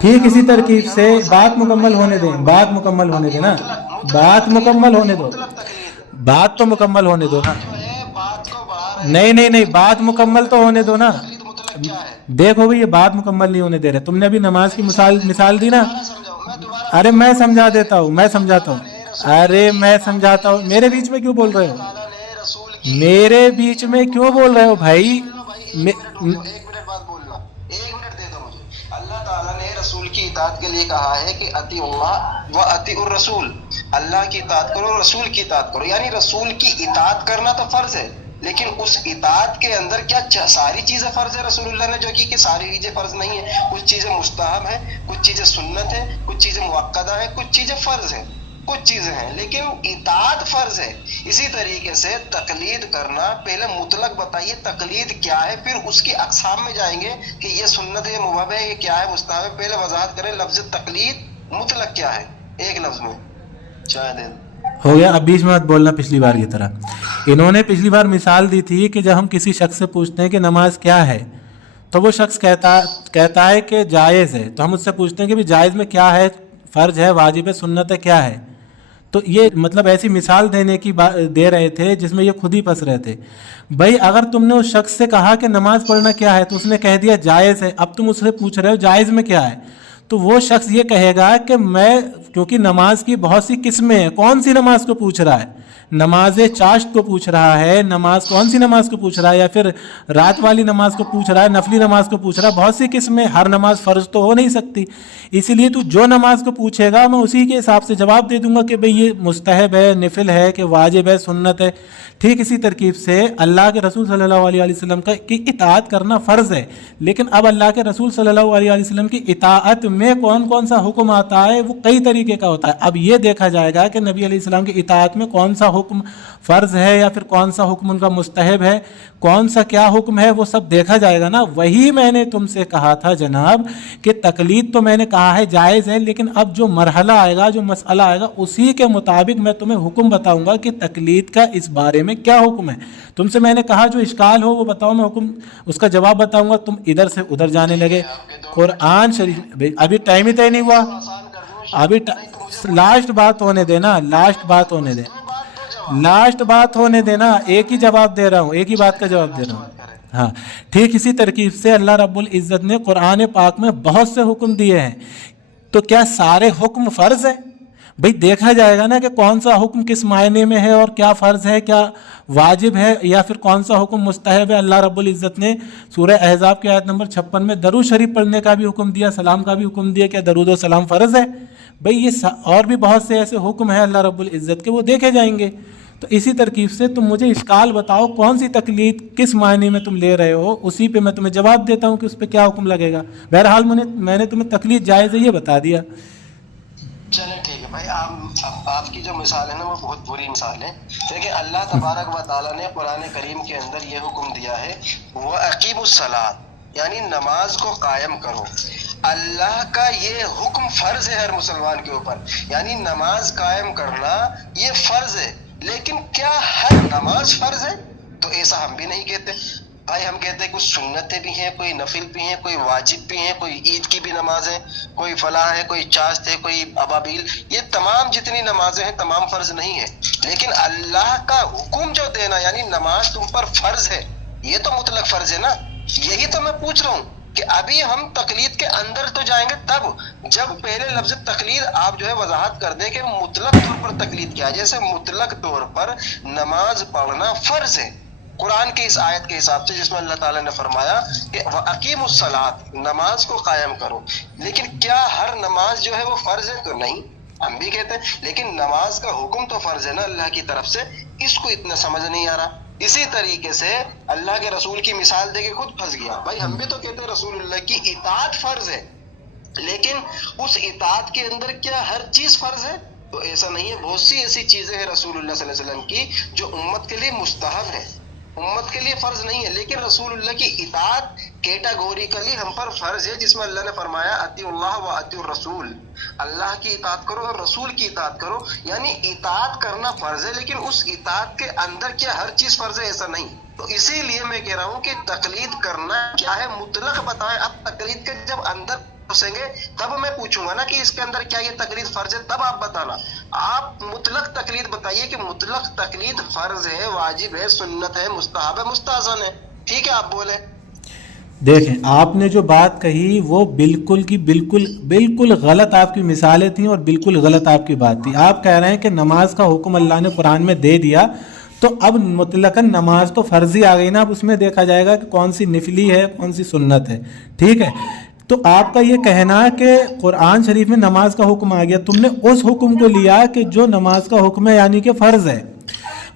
ٹھیک اسی ترکیب سے بات مکمل ہونے دیں، بات مکمل ہونے دیں نا، بات مکمل ہونے دو، بات تو مکمل ہونے دو نا، نہیں بات مکمل تو ہونے دو نا۔ دیکھو بھئی یہ بات مکمل نہیں ہونے دے رہے، تم نے ابھی نماز کی مثال دی نا، ارے میں سمجھا دیتا ہوں، میں سمجھاتا ہوں، ارے میں سمجھاتا ہوں، میرے بیچ میں کیوں بول رہے ہو، میرے بیچ میں کیوں بول رہے ہو بھائی؟ ایک منٹ بعد بولنا، ایک منٹ دے دو مجھے۔ اللہ تعالیٰ نے رسول کی اطاعت کے لیے کہا ہے کہ اطیع اللہ و اطیع الرسول، اللہ کی اطاعت کرو، رسول کی اطاعت کرو، یعنی رسول کی اطاعت کرنا تو فرض ہے، لیکن اس اطاعت کے اندر کیا ساری چیزیں فرض ہے؟ رسول اللہ نے جو کی کہ ساری چیزیں فرض نہیں ہیں، کچھ چیزیں مستحب ہیں، کچھ چیزیں سنت ہیں، کچھ چیزیں مؤکدہ ہیں، کچھ چیزیں فرض ہیں، کچھ چیزیں ہیں، لیکن اطاعت فرض ہے۔ اسی طریقے سے تقلید کرنا، پہلے مطلق بتائیے تقلید کیا ہے، پھر اس کی اقسام میں جائیں گے کہ یہ سنت ہے، مباح ہے، یہ کیا ہے، مستحب ہے۔ پہلے وضاحت کریں لفظ تقلید مطلق کیا ہے، ایک لفظ میں چاہے دیں۔ ہو گیا، اب بیچ میں مت بولنا پچھلی بار کی طرح۔ انہوں نے پچھلی بار مثال دی تھی کہ جب ہم کسی شخص سے پوچھتے ہیں کہ نماز کیا ہے تو وہ شخص کہتا ہے کہ جائز ہے، تو ہم اس سے پوچھتے ہیں کہ بھی جائز میں کیا ہے، فرض ہے، واجب ہے، سنت ہے، کیا ہے؟ تو یہ مطلب ایسی مثال دینے کی دے رہے تھے جس میں یہ خود ہی پھنس رہے تھے۔ بھائی اگر تم نے اس شخص سے کہا کہ نماز پڑھنا کیا ہے تو اس نے کہہ دیا جائز ہے، اب تم اس سے پوچھ رہے ہو جائز میں کیا ہے، تو وہ شخص یہ کہے گا کہ میں، کیونکہ نماز کی بہت سی قسمیں ہیں، کون سی نماز کو پوچھ رہا ہے، نماز چاشت کو پوچھ رہا ہے، نماز کون سی نماز کو پوچھ رہا ہے، یا پھر رات والی نماز کو پوچھ رہا ہے، نفلی نماز کو پوچھ رہا ہے، بہت سی قسمیں، ہر نماز فرض تو ہو نہیں سکتی، اسی لیے تو جو نماز کو پوچھے گا میں اسی کے حساب سے جواب دے دوں گا کہ بھئی یہ مستحب ہے، نفل ہے، کہ واجب ہے، سنت ہے۔ ٹھیک اسی ترکیب سے اللہ کے رسول صلی اللہ علیہ وسلم کی اطاعت کرنا فرض ہے، لیکن اب اللہ کے رسول صلی اللہ علیہ وسلم کی اطاعت میں کون کون سا حکم آتا ہے، وہ کئی طریقے کا ہوتا ہے۔ اب یہ دیکھا جائے گا کہ نبی علیہ السلام کی اطاعت میں کون سا حکم فرض ہے یا پھر کون سا حکم ان کا مستحب ہے، کون سا کیا حکم ہے، وہ سب دیکھا جائے گا نا۔ وہی میں نے تم سے کہا تھا جناب کہ تقلید تو میں نے کہا ہے جائز ہے، لیکن اب جو مرحلہ آئے گا، جو مسئلہ آئے گا، اسی کے مطابق میں تمہیں حکم بتاؤں گا کہ تقلید کا اس بارے میں کیا حکم ہے۔ تم سے میں نے کہا جو اشکال ہو وہ بتاؤ، میں حکم اس کا جواب بتاؤں گا، تم ادھر سے ادھر جانے لگے۔ قرآن شریف ابھی ٹائم ہی طے نہیں ہوا، ابھی لاسٹ بات ہونے دینا، لاسٹ بات ہونے دے، لاسٹ بات ہونے دینا، ایک ہی جواب دے رہا ہوں، ایک ہی بات کا جواب دے رہا ہوں۔ ہاں ٹھیک اسی ترکیب سے اللہ رب العزت نے قرآن پاک میں بہت سے حکم دیے ہیں، تو کیا سارے حکم فرض ہیں؟ بھئی دیکھا جائے گا نا کہ کون سا حکم کس معنی میں ہے اور کیا فرض ہے، کیا واجب ہے، یا پھر کون سا حکم مستحب ہے۔ اللہ رب العزت نے سورہ احزاب کی آیت نمبر 56 میں درود شریف پڑھنے کا بھی حکم دیا، سلام کا بھی حکم دیا، کیا درود و سلام فرض ہے؟ بھئی یہ اور بھی بہت سے ایسے حکم ہیں اللہ رب العزت کے، وہ دیکھے جائیں گے۔ تو اسی ترکیب سے تم مجھے اشکال بتاؤ کون سی تقلید کس معنی میں تم لے رہے ہو، اسی پہ میں تمہیں جواب دیتا ہوں کہ اس پہ کیا حکم لگے گا۔ بہرحال میں نے تمہیں تقلید جائز ہے یہ بتا دیا۔ چلیں ٹھیک ہے بھائی، آپ کی جو مثال ہے نا وہ بہت بری مثال ہے۔ دیکھیں اللہ تبارک و تعالیٰ نے قرآن کریم کے اندر یہ حکم دیا ہے وَأَقِیمُوا الصَّلَاةَ، یعنی نماز کو قائم کرو۔ اللہ کا یہ حکم فرض ہے ہر مسلمان کے اوپر، یعنی نماز قائم کرنا یہ فرض ہے، لیکن کیا ہر نماز فرض ہے؟ تو ایسا ہم بھی نہیں کہتے بھائی، ہم کہتے ہیں کچھ سنتیں بھی ہیں، کوئی نفل بھی ہیں، کوئی واجب بھی ہیں، کوئی عید کی بھی نماز ہے، کوئی فلاح ہے، کوئی چاشت ہے، کوئی ابابیل، یہ تمام جتنی نمازیں ہیں تمام فرض نہیں ہے، لیکن اللہ کا حکم جو دینا یعنی نماز تم پر فرض ہے، یہ تو مطلق فرض ہے نا۔ یہی تو میں پوچھ رہا ہوں کہ ابھی ہم تقلید کے اندر تو جائیں گے تب جب پہلے لفظ تقلید آپ جو ہے وضاحت کر دیں کہ مطلق طور پر تقلید کیا ہے۔ جیسے مطلق طور پر نماز پڑھنا فرض ہے قرآن کی اس آیت کے حساب سے، جس میں اللہ تعالیٰ نے فرمایا کہ وَأَقِیمُوا الصَّلَاةَ، نماز کو قائم کرو، لیکن کیا ہر نماز جو ہے وہ فرض ہے؟ تو نہیں، ہم بھی کہتے ہیں، لیکن نماز کا حکم تو فرض ہے نا اللہ کی طرف سے، اس کو اتنا سمجھ نہیں آ رہا۔ اسی طریقے سے اللہ کے رسول کی مثال دے کے خود پھنس گیا۔ بھائی ہم بھی تو کہتے ہیں رسول اللہ کی اطاعت فرض ہے، لیکن اس اطاعت کے اندر کیا ہر چیز فرض ہے؟ تو ایسا نہیں ہے، بہت سی ایسی چیزیں ہیں رسول اللہ صلی اللہ علیہ وسلم کی جو امت کے لیے مستحب ہے، امت کے لیے فرض نہیں ہے، لیکن رسول اللہ کی اطاعت کیٹاگوریکلی ہم پر فرض ہے، جس میں اللہ نے فرمایا اطیعوا اللہ و اطیعوا الرسول، اللہ کی اطاعت کرو اور رسول کی اطاعت کرو، یعنی اطاعت کرنا فرض ہے، لیکن اس اطاعت کے اندر کیا ہر چیز فرض ہے؟ ایسا نہیں۔ تو اسی لیے میں کہہ رہا ہوں کہ تقلید کرنا کیا ہے مطلق بتائیں۔ اب تقلید کے جب اندر گھسیں گے تب میں پوچھوں گا نا کہ اس کے اندر کیا یہ تقلید فرض ہے، تب آپ بتانا۔ آپ مطلق تقلید بتائیے کہ مطلق تقلید فرض ہے، واجب ہے، سنت ہے، مستحب ہے، مستحسن ہے، ٹھیک ہے آپ بولیں۔ دیکھیں آپ نے جو بات کہی وہ بالکل کی بالکل غلط آپ کی مثالیں تھیں اور بالکل غلط آپ کی بات تھی۔ آپ کہہ رہے ہیں کہ نماز کا حکم اللہ نے قرآن میں دے دیا تو اب مطلقاً نماز تو فرضی آ گئی نا، اب اس میں دیکھا جائے گا کہ کون سی نفلی ہے کون سی سنت ہے، ٹھیک ہے۔ تو آپ کا یہ کہنا کہ قرآن شریف میں نماز کا حکم آ گیا، تم نے اس حکم کو لیا کہ جو نماز کا حکم ہے یعنی کہ فرض ہے۔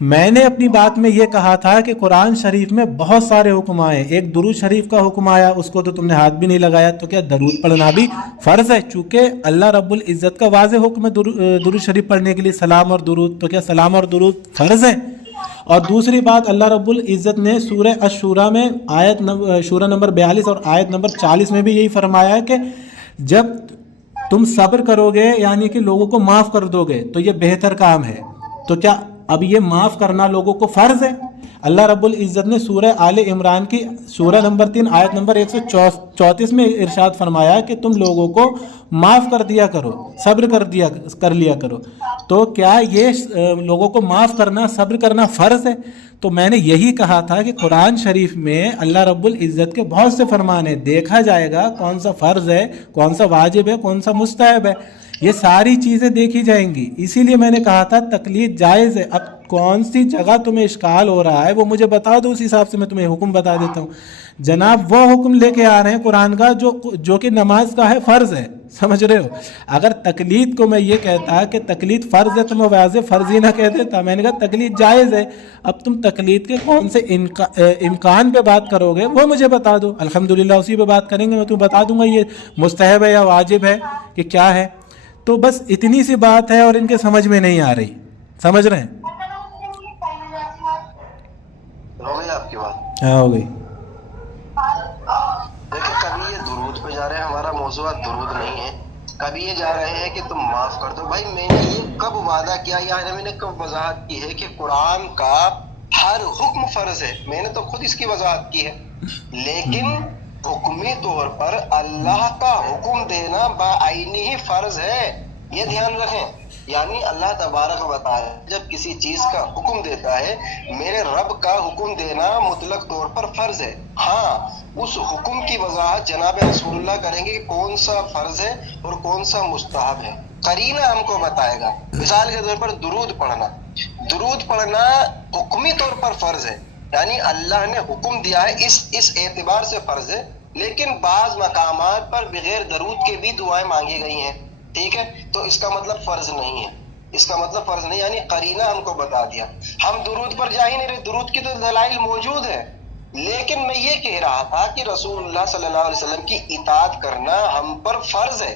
میں نے اپنی بات میں یہ کہا تھا کہ قرآن شریف میں بہت سارے حکم آئے، ایک درود شریف کا حکم آیا، اس کو تو تم نے ہاتھ بھی نہیں لگایا، تو کیا درود پڑھنا بھی فرض ہے؟ چونکہ اللہ رب العزت کا واضح حکم ہے درود شریف پڑھنے کے لیے، سلام اور درود، تو کیا سلام اور درود فرض ہے؟ اور دوسری بات، اللہ رب العزت نے سورہ الشورى میں شورى نمبر 42 اور آیت نمبر 40 میں بھی یہی فرمایا ہے کہ جب تم صبر کرو گے یعنی کہ لوگوں کو معاف کر دو گے تو یہ بہتر کام ہے۔ تو کیا اب یہ معاف کرنا لوگوں کو فرض ہے؟ اللہ رب العزت نے سورہ آل عمران کی سورہ نمبر 3 آیت نمبر 134 میں ارشاد فرمایا کہ تم لوگوں کو معاف کر دیا کرو، صبر کر لیا کرو۔ تو کیا یہ لوگوں کو معاف کرنا، صبر کرنا فرض ہے؟ تو میں نے یہی کہا تھا کہ قرآن شریف میں اللہ رب العزت کے بہت سے فرمان ہیں، دیکھا جائے گا کون سا فرض ہے، کون سا واجب ہے، کون سا مستحب ہے، یہ ساری چیزیں دیکھی جائیں گی۔ اسی لیے میں نے کہا تھا تقلید جائز ہے۔ اب کون سی جگہ تمہیں اشکال ہو رہا ہے وہ مجھے بتا دو، اس حساب سے میں تمہیں حکم بتا دیتا ہوں۔ جناب وہ حکم لے کے آ رہے ہیں قرآن کا جو کہ نماز کا ہے، فرض ہے، سمجھ رہے ہو؟ اگر تقلید کو میں یہ کہتا کہ تقلید فرض ہے تو میں واضح فرض ہی نہ کہہ دیتا، میں نے کہا تقلید جائز ہے۔ اب تم تقلید کے کون سے امکان پہ بات کرو گے وہ مجھے بتا دو، الحمدللہ اسی پہ بات کریں گے، میں تمہیں بتا دوں گا یہ مستحب ہے یا واجب ہے کہ کیا ہے۔ تو بس اتنی سی بات ہے اور ان کے سمجھ میں نہیں آ رہی، سمجھ رہے ہیں؟ ہو گئی آپ کی بات؟ ہاں ہو گئی۔ دیکھیں کبھی یہ درود پہ جا رہے ہیں، ہمارا موضوع درود نہیں ہے، کبھی یہ جا رہے ہیں کہ تم معاف کر دو۔ بھائی میں نے یہ کب وعدہ کیا یا میں نے کب وضاحت کی ہے کہ قرآن کا ہر حکم فرض ہے؟ میں نے تو خود اس کی وضاحت کی ہے، لیکن حکمی طور پر اللہ کا حکم دینا بعینی ہی فرض ہے، یہ دھیان رکھیں۔ یعنی اللہ تبارک و تعالی جب کسی چیز کا حکم دیتا ہے، میرے رب کا حکم دینا مطلق طور پر فرض ہے۔ ہاں اس حکم کی وضاحت جناب رسول اللہ کریں گے کہ کون سا فرض ہے اور کون سا مستحب ہے، قرینہ ہم کو بتائے گا۔ مثال کے طور پر درود پڑھنا حکمی طور پر فرض ہے، یعنی اللہ نے حکم دیا ہے، اس اعتبار سے فرض ہے، لیکن بعض مقامات پر بغیر درود کے بھی دعائیں مانگی گئی ہیں، ٹھیک ہے؟ تو اس کا مطلب فرض نہیں ہے، اس کا مطلب فرض نہیں، یعنی قرینہ ہم کو بتا دیا۔ ہم درود پر جا ہی نہیں رہے، درود کی تو دلائل موجود ہے، لیکن میں یہ کہہ رہا تھا کہ رسول اللہ صلی اللہ علیہ وسلم کی اطاعت کرنا ہم پر فرض ہے۔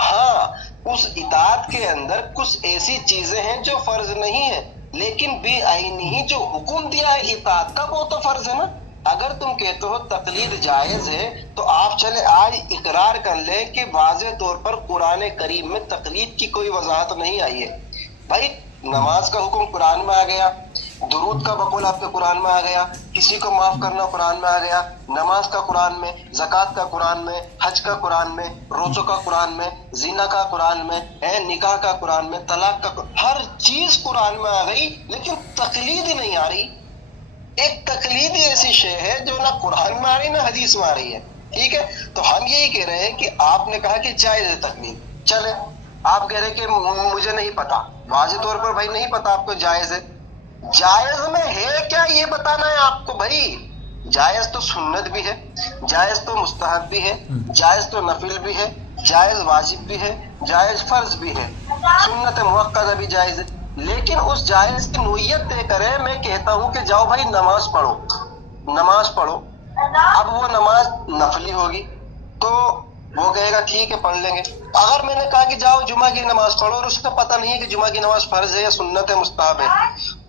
ہاں اس اطاعت کے اندر کچھ ایسی چیزیں ہیں جو فرض نہیں ہیں، لیکن بھی آئینی ہی جو حکم دیا ہے اطاعت کا وہ تو فرض ہے نا۔ اگر تم کہتے ہو تقلید جائز ہے تو آپ چلے آج اقرار کر لیں کہ واضح طور پر قرآن کریم میں تقلید کی کوئی وضاحت نہیں آئی ہے۔ بھائی نماز کا حکم قرآن میں آ گیا، درود کا بقول آپ کے قرآن میں آ گیا، کسی کو معاف کرنا قرآن میں آ گیا، نماز کا قرآن میں، زکوٰۃ کا قرآن میں، حج کا قرآن میں، روزوں کا قرآن میں، زنا کا قرآن میں، نکاح کا قرآن میں، طلاق کا ہر چیز قرآن میں آ گئی، لیکن تقلید نہیں آ رہی۔ ایک تقلید ایسی شے ہے جو نہ قرآن میں آ رہی نہ حدیث میں آ رہی ہے، ٹھیک ہے؟ تو ہم یہی کہہ رہے ہیں کہ آپ نے کہا کہ جائز ہے تقلید، چلے آپ کہہ رہے ہیں کہ مجھے نہیں پتا، واضح طور پر بھائی نہیں پتا آپ کو جائز ہے۔ جائز میں ہے کیا یہ بتانا ہے آپ کو بھائی۔ جائز تو سنت بھی ہے، جائز تو مستحب بھی ہے، جائز تو نفل بھی ہے، جائز واجب بھی ہے، جائز فرض بھی ہے، سنت موقتہ بھی جائز ہے، لیکن اس جائز کی نوعیت طے کرے۔ میں کہتا ہوں کہ جاؤ بھائی نماز پڑھو، اب وہ نماز نفلی ہوگی تو وہ کہے گا ٹھیک ہے پڑھ لیں گے۔ اگر میں نے کہا کہ جاؤ جمعہ کی نماز پڑھو اور اس کو پتہ نہیں ہے کہ جمعہ کی نماز فرض ہے یا سنت ہے مستحب ہے،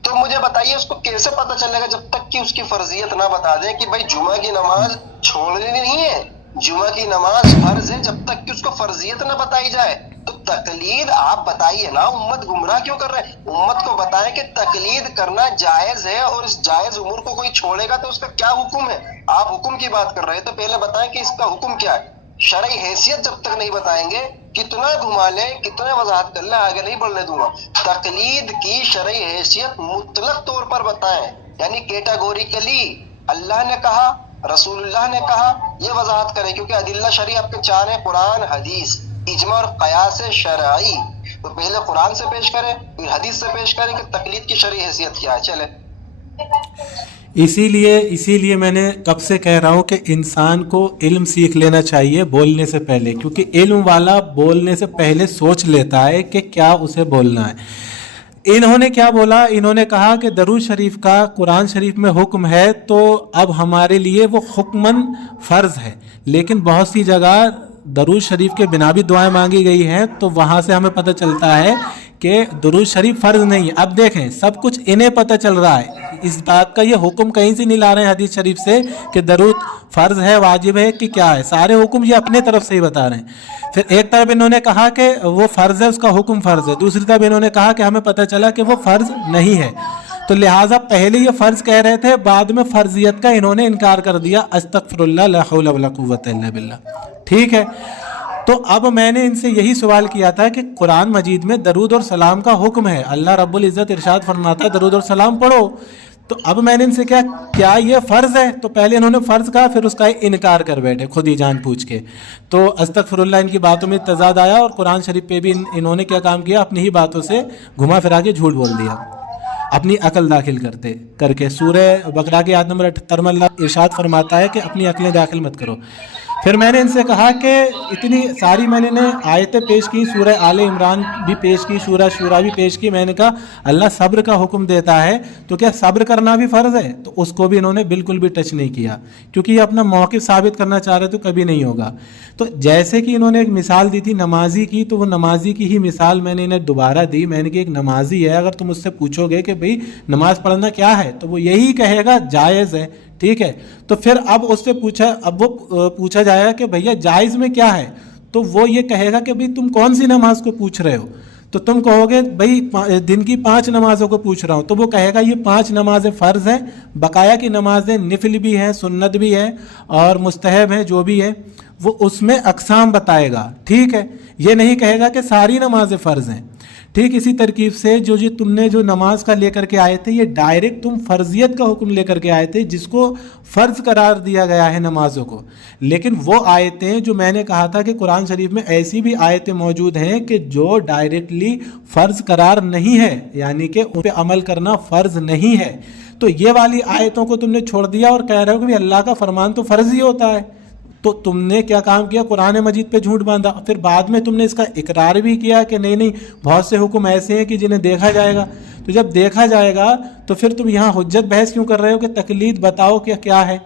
تو مجھے بتائیے اس کو کیسے پتہ چلے گا جب تک کہ اس کی فرضیت نہ بتا دیں کہ بھائی جمعہ کی نماز چھوڑنی نہیں ہے، جمعہ کی نماز فرض ہے، جب تک کہ اس کو فرضیت نہ بتائی جائے۔ تو تقلید آپ بتائیے نا، امت گمراہ کیوں کر رہے ہیں؟ امت کو بتائیں کہ تقلید کرنا جائز ہے، اور اس جائز امور کو کوئی چھوڑے گا تو اس کا کیا حکم ہے۔ آپ حکم کی بات کر رہے ہیں تو پہلے بتائیں کہ اس کا حکم کیا ہے۔ شرعی حیثیت جب تک نہیں بتائیں گے، کتنا گھما لیں، کتنا وضاحت کر لیں، آگے نہیں بڑھنے دوں گا۔ تقلید کی شرعی حیثیت مطلق طور پر بتائیں، یعنی کیٹاگوریکلی اللہ نے کہا، رسول اللہ نے کہا، یہ وضاحت کریں، کیونکہ ادلہ شرعی آپ کے چار ہیں، قرآن، حدیث، اجماع اور قیاس شرعی۔ تو پہلے قرآن سے پیش کریں، پھر حدیث سے پیش کریں کہ تقلید کی شرعی حیثیت کیا ہے۔ چلے، اسی لیے میں نے کب سے کہہ رہا ہوں کہ انسان کو علم سیکھ لینا چاہیے بولنے سے پہلے، کیونکہ علم والا بولنے سے پہلے سوچ لیتا ہے کہ کیا اسے بولنا ہے۔ انہوں نے کیا بولا؟ انہوں نے کہا کہ درود شریف کا قرآن شریف میں حکم ہے، تو اب ہمارے لیے وہ حکماً فرض ہے، لیکن بہت سی جگہ درود شریف کے بنا بھی دعائیں مانگی گئی ہیں، تو وہاں سے ہمیں پتہ چلتا ہے کہ درود شریف فرض نہیں ہے۔ اب دیکھیں، سب کچھ انہیں پتہ چل رہا ہے، اس بات کا یہ حکم کہیں سے نہیں لا رہے ہیں حدیث شریف سے کہ درود فرض ہے، واجب ہے کہ کیا ہے، سارے حکم یہ اپنے طرف سے ہی بتا رہے ہیں۔ پھر ایک طرف انہوں نے کہا کہ وہ فرض ہے، اس کا حکم فرض ہے، دوسری طرف انہوں نے کہا کہ ہمیں پتہ چلا کہ وہ فرض نہیں ہے، تو لہٰذا پہلے یہ فرض کہہ رہے تھے، بعد میں فرضیت کا انہوں نے انکار کر دیا۔ استغفر اللہ، لا حول ولا قوت الا باللہ۔ ٹھیک ہے، تو اب میں نے ان سے یہی سوال کیا تھا کہ قرآن مجید میں درود اور سلام کا حکم ہے، اللہ رب العزت ارشاد فرماتا ہے درود اور سلام پڑھو، تو اب میں نے ان سے کیا یہ فرض ہے؟ تو پہلے انہوں نے فرض کہا، پھر اس کا انکار کر بیٹھے خود ہی جان پوچھ کے۔ تو استغفر اللہ ان کی باتوں میں تضاد آیا، اور قرآن شریف پہ بھی انہوں نے کیا کام کیا؟ اپنی ہی باتوں سے گھما پھرا کے جھوٹ بول دیا، اپنی عقل داخل کر کے۔ سورہ بقرہ کی آیت نمبر 78 میں اللہ ارشاد فرماتا ہے کہ اپنی عقلیں داخل مت کرو۔ پھر میں نے ان سے کہا کہ اتنی ساری میں نے آیتیں پیش کی، سورہ آل عمران بھی پیش کی، سورہ شورا بھی پیش کی، میں نے کہا اللہ صبر کا حکم دیتا ہے، تو کیا صبر کرنا بھی فرض ہے؟ تو اس کو بھی انہوں نے بالکل بھی ٹچ نہیں کیا، کیونکہ یہ اپنا موقف ثابت کرنا چاہ رہے تو کبھی نہیں ہوگا۔ تو جیسے کہ انہوں نے ایک مثال دی تھی نمازی کی، تو وہ نمازی کی ہی مثال میں نے انہیں دوبارہ دی۔ میں نے کہا ایک نمازی ہے، اگر تم اس سے پوچھو گے کہ بھئی نماز پڑھنا کیا ہے، تو وہ یہی کہے گا جائز ہے، ٹھیک ہے۔ تو پھر اب اس سے پوچھا جائے گا کہ بھیا جائز میں کیا ہے، تو وہ یہ کہے گا کہ بھئی تم کون سی نماز کو پوچھ رہے ہو، تو تم کہو گے بھئی دن کی 5 نمازوں کو پوچھ رہا ہوں، تو وہ کہے گا یہ 5 نمازیں فرض ہیں، بقایا کی نمازیں نفل بھی ہیں، سنت بھی ہے اور مستحب ہیں، جو بھی ہے وہ اس میں اقسام بتائے گا، ٹھیک ہے۔ یہ نہیں کہے گا کہ ساری نمازیں فرض ہیں۔ ٹھیک اسی ترکیب سے جو تم نے جو نماز کا لے کر کے آئے تھے، یہ ڈائریکٹ تم فرضیت کا حکم لے کر کے آئے تھے، جس کو فرض قرار دیا گیا ہے نمازوں کو۔ لیکن وہ آیتیں جو میں نے کہا تھا کہ قرآن شریف میں ایسی بھی آیتیں موجود ہیں کہ جو ڈائریکٹلی فرض قرار نہیں ہے، یعنی کہ ان پہ عمل کرنا فرض نہیں ہے، تو یہ والی آیتوں کو تم نے چھوڑ دیا اور کہہ رہے ہو کہ اللہ کا فرمان تو فرض ہی ہوتا ہے۔ تو تم نے کیا کام کیا؟ قرآن مجید پہ جھوٹ باندھا۔ پھر بعد میں تم نے اس کا اقرار بھی کیا کہ نہیں بہت سے حکم ایسے ہیں کہ جنہیں دیکھا جائے گا۔ تو جب دیکھا جائے گا تو پھر تم یہاں حجت بحث کیوں کر رہے ہو کہ تقلید بتاؤ کہ کیا ہے؟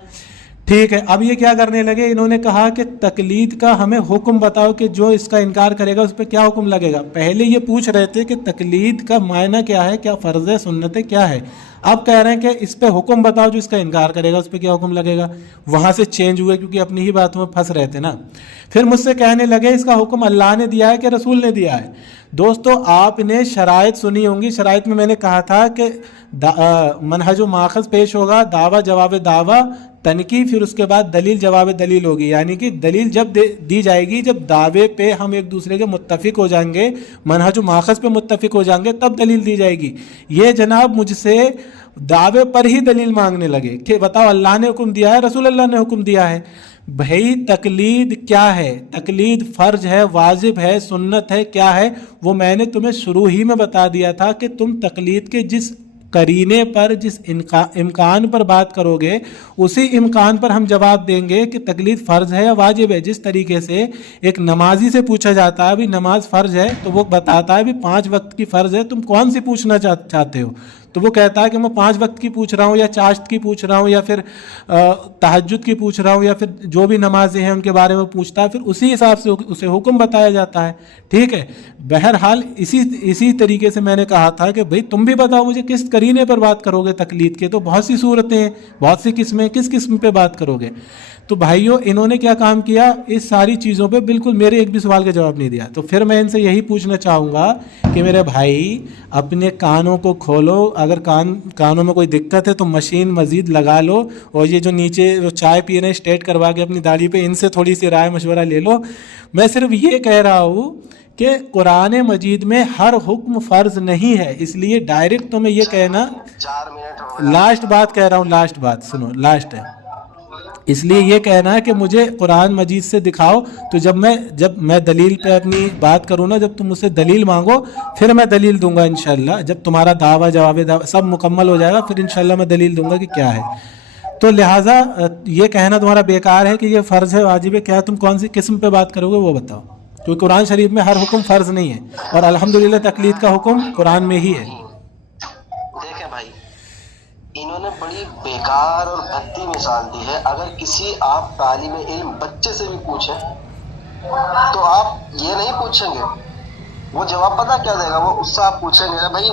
ٹھیک ہے، اب یہ کیا کرنے لگے؟ انہوں نے کہا کہ تقلید کا ہمیں حکم بتاؤ کہ جو اس کا انکار کرے گا اس پہ کیا حکم لگے گا۔ پہلے یہ پوچھ رہے تھے کہ تقلید کا معنی کیا ہے، کیا فرض ہے، سنت ہے، کیا ہے۔ اب کہہ رہے ہیں کہ اس پہ حکم بتاؤ، جو اس کا انکار کرے گا اس پہ کیا حکم لگے گا۔ وہاں سے چینج ہوئے کیونکہ اپنی ہی باتوں میں پھنس رہے تھے نا۔ پھر مجھ سے کہنے لگے اس کا حکم اللہ نے دیا ہے کہ رسول نے دیا ہے۔ دوستو آپ نے شرائط سنی ہوں گی، شرائط میں نے کہا تھا کہ منہج و ماخذ پیش ہوگا، دعویٰ جواب دعویٰ، تنقید، پھر اس کے بعد دلیل جواب دلیل ہوگی، یعنی کہ دلیل جب دی جائے گی جب دعوے پہ ہم ایک دوسرے کے متفق ہو جائیں گے، منہج و ماخذ پہ متفق ہو جائیں گے، تب دلیل دی جائے گی۔ یہ جناب مجھ سے دعوے پر ہی دلیل مانگنے لگے کہ بتاؤ اللہ نے حکم دیا ہے، رسول اللہ نے حکم دیا ہے۔ بھائی تقلید کیا ہے؟ تقلید فرض ہے، واجب ہے، سنت ہے، کیا ہے؟ وہ میں نے تمہیں شروع ہی میں بتا دیا تھا کہ تم تقلید کے جس قرینے پر، جس امکان پر بات کرو گے، اسی امکان پر ہم جواب دیں گے کہ تقلید فرض ہے یا واجب ہے۔ جس طریقے سے ایک نمازی سے پوچھا جاتا ہے بھی نماز فرض ہے، تو وہ بتاتا ہے بھی 5 وقت کی فرض ہے، تم کون سی پوچھنا چاہتے ہو؟ تو وہ کہتا ہے کہ میں 5 وقت کی پوچھ رہا ہوں یا چاشت کی پوچھ رہا ہوں یا پھر تہجد کی پوچھ رہا ہوں یا پھر جو بھی نمازیں ہیں ان کے بارے میں پوچھتا ہے، پھر اسی حساب سے اسے حکم بتایا جاتا ہے. ٹھیک ہے. بہرحال اسی طریقے سے میں نے کہا تھا کہ بھئی تم بھی بتاؤ مجھے کس قرینے پر بات کرو گے تقلید کے. تو بہت سی صورتیں ہیں، بہت سی قسمیں، کس قسم پہ بات کرو گے. تو بھائیوں انہوں نے کیا کام کیا، اس ساری چیزوں پہ بالکل میرے ایک بھی سوال کا جواب نہیں دیا. تو پھر میں ان سے یہی پوچھنا چاہوں گا کہ میرے بھائی اپنے کانوں کو کھولو، اگر کانوں میں کوئی دقت ہے تو مشین مزید لگا لو، اور یہ جو نیچے جو چائے پی رہے ہیں اسٹیٹ کروا کے اپنی داڑھی پہ، ان سے تھوڑی سی رائے مشورہ لے لو. میں صرف یہ کہہ رہا ہوں کہ قرآن مجید میں ہر حکم فرض نہیں ہے، اس لیے ڈائریکٹ تمہیں یہ کہنا، 4 منٹ ہو گئے. لاسٹ بات کہہ رہا ہوں، لاسٹ بات سنو، لاسٹ ہے. اس لیے یہ کہنا ہے کہ مجھے قرآن مجید سے دکھاؤ، تو جب میں دلیل پہ اپنی بات کروں نا، جب تم مجھ سے دلیل مانگو پھر میں دلیل دوں گا انشاءاللہ. جب تمہارا دعویٰ جواب سب مکمل ہو جائے گا پھر انشاءاللہ میں دلیل دوں گا کہ کیا ہے. تو لہٰذا یہ کہنا تمہارا بیکار ہے کہ یہ فرض ہے واجب ہے. کیا تم کون سی قسم پہ بات کرو گے وہ بتاؤ، کیونکہ قرآن شریف میں ہر حکم فرض نہیں ہے، اور الحمدللہ تقلید کا حکم قرآن میں ہی ہے. دیکھیں بھائی، انہوں نے بڑی بیکار اور بھدی مثال دی ہے. اگر کسی آپ طالب علم بچے سے بھی پوچھیں تو آپ یہ نہیں پوچھیں گے، وہ جواب پتہ کیا دے گا، وہ اس سے آپ پوچھیں گے بھائی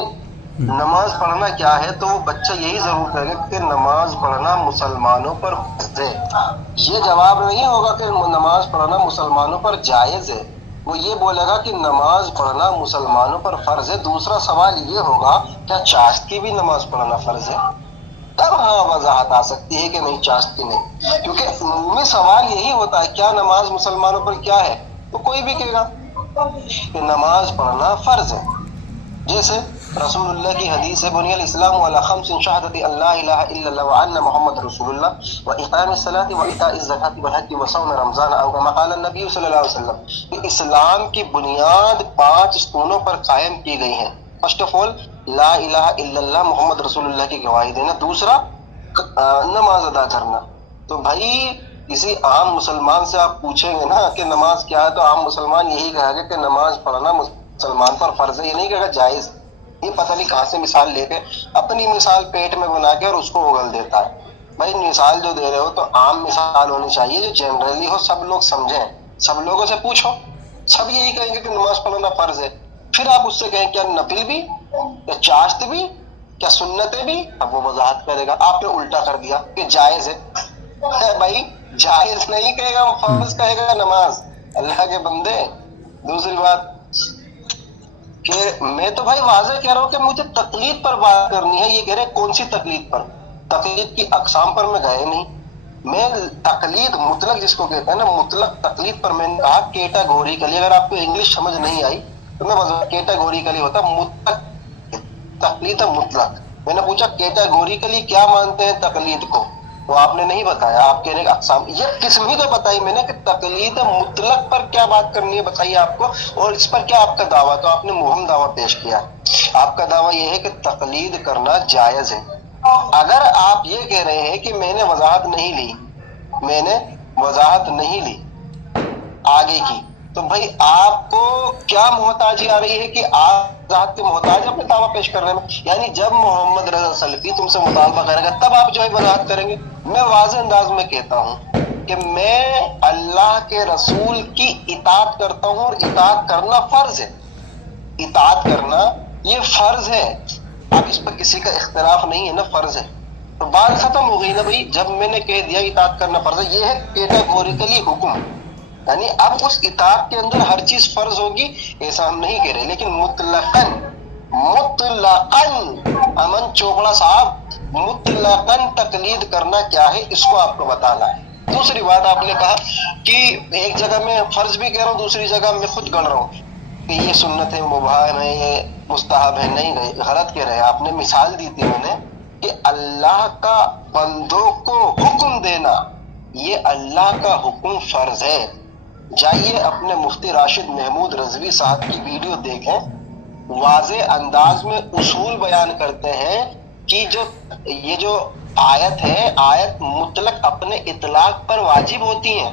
نماز پڑھنا کیا ہے، تو وہ بچہ یہی ضرور کہے گا کہ نماز پڑھنا مسلمانوں پر فرض ہے. یہ جواب نہیں ہوگا کہ نماز پڑھنا مسلمانوں پر جائز ہے، وہ یہ بولے گا کہ نماز پڑھنا مسلمانوں پر فرض ہے. دوسرا سوال یہ ہوگا کیا چاشت کی بھی نماز پڑھنا فرض ہے؟ تب ہاں وضاحت آ سکتی ہے کہ نہیں چاشت کی نہیں، کیونکہ عمومی سوال یہی ہوتا ہے کیا نماز مسلمانوں پر کیا ہے، تو کوئی بھی کہے گا کہ نماز پڑھنا فرض ہے. جیسے رسول اللہ کی حدیث ہے بنی الاسلام علی خمس شہادت اللہ الہ الا اللہ وان محمد رسول اللہ واقام الصلاۃ وایتاء الزکاۃ والحج وصوم رمضان او کما قال النبی صلی اللہ علیہ وسلم. کہ اسلام کی بنیاد 5 ستونوں پر قائم کی گئی ہے. فرسٹ آف آل لا الہ الا اللہ محمد رسول اللہ کی گواہی دینا، دوسرا نماز ادا کرنا. تو بھائی کسی عام مسلمان سے آپ پوچھیں گے نا کہ نماز کیا ہے، تو عام مسلمان یہی کہے گا کہ نماز پڑھنا مسلمان پر فرض ہے، یہ نہیں کہے گا جائز. یہ پتہ نہیں کہاں سے مثال لے کے اپنی مثال پیٹ میں بنا کے اور اس کو اگل دیتا ہے. بھائی مثال جو دے رہے ہو تو عام مثال ہونی چاہیے جو جنرلی ہو، سب لوگ سمجھیں. سب لوگوں سے پوچھو، سب یہی کہیں گے کہ نماز پڑھنا فرض ہے. پھر آپ اس سے کہیں کیا نفل بھی، کیا چاشت بھی، کیا سنتیں بھی، اب وہ وضاحت کرے گا. آپ نے الٹا کر دیا کہ جائز ہے. بھائی جائز نہیں کہے گا، وہ فرض کہے گا نماز. اللہ کے بندے. دوسری بات کہ میں تو بھائی واضح کہہ رہا ہوں کہ مجھے تقلید پر بات کرنی ہے. یہ کہہ رہے کون سی تقلید پر؟ تقلید کی اقسام پر میں گئے نہیں. میں تقلید مطلق جس کو کہتے ہیں نا، مطلق تقلید پر میں نے کہا کیٹاگوریکلی. اگر آپ کو انگلش سمجھ نہیں آئی تو میں کیٹاگوریکلی ہوتا مطلق تقلید مطلق. میں نے پوچھا کیٹاگوریکلی کیا مانتے ہیں تقلید کو، تو آپ نے نہیں بتایا. آپ کہنے کا اقسام یہ قسم ہی تو بتائی میں نے کہ تقلید مطلق پر کیا بات کرنی ہے بتائیے آپ کو، اور اس پر کیا آپ کا دعویٰ. تو آپ نے مہم دعویٰ پیش کیا. آپ کا دعویٰ یہ ہے کہ تقلید کرنا جائز ہے. اگر آپ یہ کہہ رہے ہیں کہ میں نے وضاحت نہیں لی آگے کی، تو بھائی آپ کو کیا محتاجی آ رہی ہے کہ آپ وضاحت کے محتاج اپنے دعویٰ پیش کرنے میں؟ یعنی جب محمد رضا سلفی تم سے مطالبہ کرے گا تب آپ جو ہے وضاحت کریں گے. میں واضح انداز میں کہتا ہوں کہ میں اللہ کے رسول کی اطاعت کرتا ہوں، اور اطاعت کرنا فرض ہے. اطاعت کرنا یہ فرض ہے. اب اس پر کسی کا اختلاف نہیں ہے نا، فرض ہے. تو بات ختم ہو گئی نا بھائی. جب میں نے کہہ دیا اطاعت کرنا فرض ہے، یہ ہے کیٹاگوریکلی حکم. یعنی اب اس اطاعت کے اندر ہر چیز فرض ہوگی ایسا ہم نہیں کہہ رہے، لیکن مطلقاً امن چوپڑا صاحب مطلقاً تقلید کرنا کیا ہے اس کو آپ کو بتانا ہے. دوسری بات آپ نے کہا کہ ایک جگہ میں فرض بھی کہہ رہا ہوں، دوسری جگہ میں خود گڑھ رہا ہوں کہ یہ سنت ہے، مباح ہے، یہ مستحب ہے. نہیں غلط کہہ رہے. آپ نے مثال دی تھی میں نے کہ اللہ کا بندوں کو حکم دینا، یہ اللہ کا حکم فرض ہے. جائیے اپنے مفتی راشد محمود رضوی صاحب کی ویڈیو دیکھیں. واضح انداز میں اصول بیان کرتے ہیں کہ یہ جو آیت ہے، آیت مطلق اپنے اطلاق پر واجب ہوتی ہیں.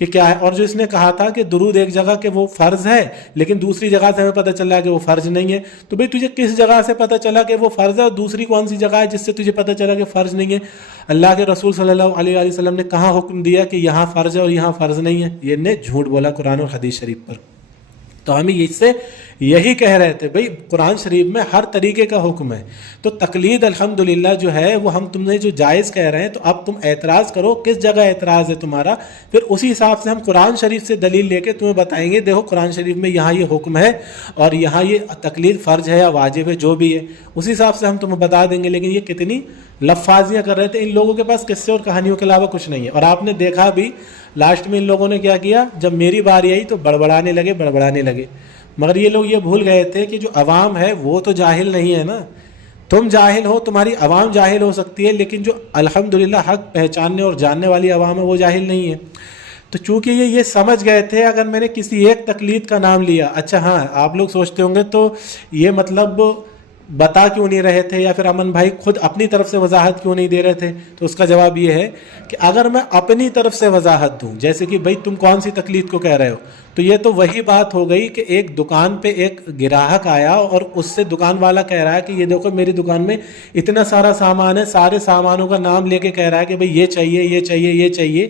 کہ کیا ہے. اور جو اس نے کہا تھا کہ درود ایک جگہ کہ وہ فرض ہے لیکن دوسری جگہ سے ہمیں پتہ چلا کہ وہ فرض نہیں ہے. تو بھئی تجھے کس جگہ سے پتہ چلا کہ وہ فرض ہے اور دوسری کون سی جگہ ہے جس سے تجھے پتہ چلا کہ فرض نہیں ہے؟ اللہ کے رسول صلی اللہ علیہ وآلہ وسلم نے کہاں حکم دیا کہ یہاں فرض ہے اور یہاں فرض نہیں ہے؟ یہ نے جھوٹ بولا قرآن اور حدیث شریف پر. تو ہمیں اس سے یہی کہہ رہے تھے بھئی قرآن شریف میں ہر طریقے کا حکم ہے. تو تقلید الحمدللہ جو ہے وہ ہم تم نے جو جائز کہہ رہے ہیں تو اب تم اعتراض کرو کس جگہ اعتراض ہے تمہارا، پھر اسی حساب سے ہم قرآن شریف سے دلیل لے کے تمہیں بتائیں گے دیکھو قرآن شریف میں یہاں یہ حکم ہے اور یہاں یہ تقلید فرض ہے یا واجب ہے جو بھی ہے اسی حساب سے ہم تمہیں بتا دیں گے. لیکن یہ کتنی لفاظیاں کر رہے تھے. ان لوگوں کے پاس قصے اور کہانیوں کے علاوہ کچھ نہیں ہے. اور آپ نے دیکھا بھی لاسٹ میں ان لوگوں نے کیا کیا، جب میری باری آئی تو بڑبڑانے لگے. مگر یہ لوگ یہ بھول گئے تھے کہ جو عوام ہے وہ تو جاہل نہیں ہے نا. تم جاہل ہو، تمہاری عوام جاہل ہو سکتی ہے لیکن جو الحمدللہ حق پہچاننے اور جاننے والی عوام ہے وہ جاہل نہیں ہے. تو چونکہ یہ سمجھ گئے تھے اگر میں نے کسی ایک تقلید کا نام لیا، اچھا ہاں آپ لوگ سوچتے ہوں گے تو یہ مطلب بتا کیوں نہیں رہے تھے یا پھر امن بھائی خود اپنی طرف سے وضاحت کیوں نہیں دے رہے تھے؟ تو اس کا جواب یہ ہے کہ اگر میں اپنی طرف سے وضاحت دوں، جیسے کہ بھئی تم کون سی تقلید کو کہہ رہے ہو، تو یہ تو وہی بات ہو گئی کہ ایک دکان پہ ایک گراہک آیا اور اس سے دکان والا کہہ رہا ہے کہ یہ دیکھو میری دکان میں اتنا سارا سامان ہے، سارے سامانوں کا نام لے کے کہہ رہا ہے کہ بھئی یہ چاہیے یہ چاہیے یہ چاہیے.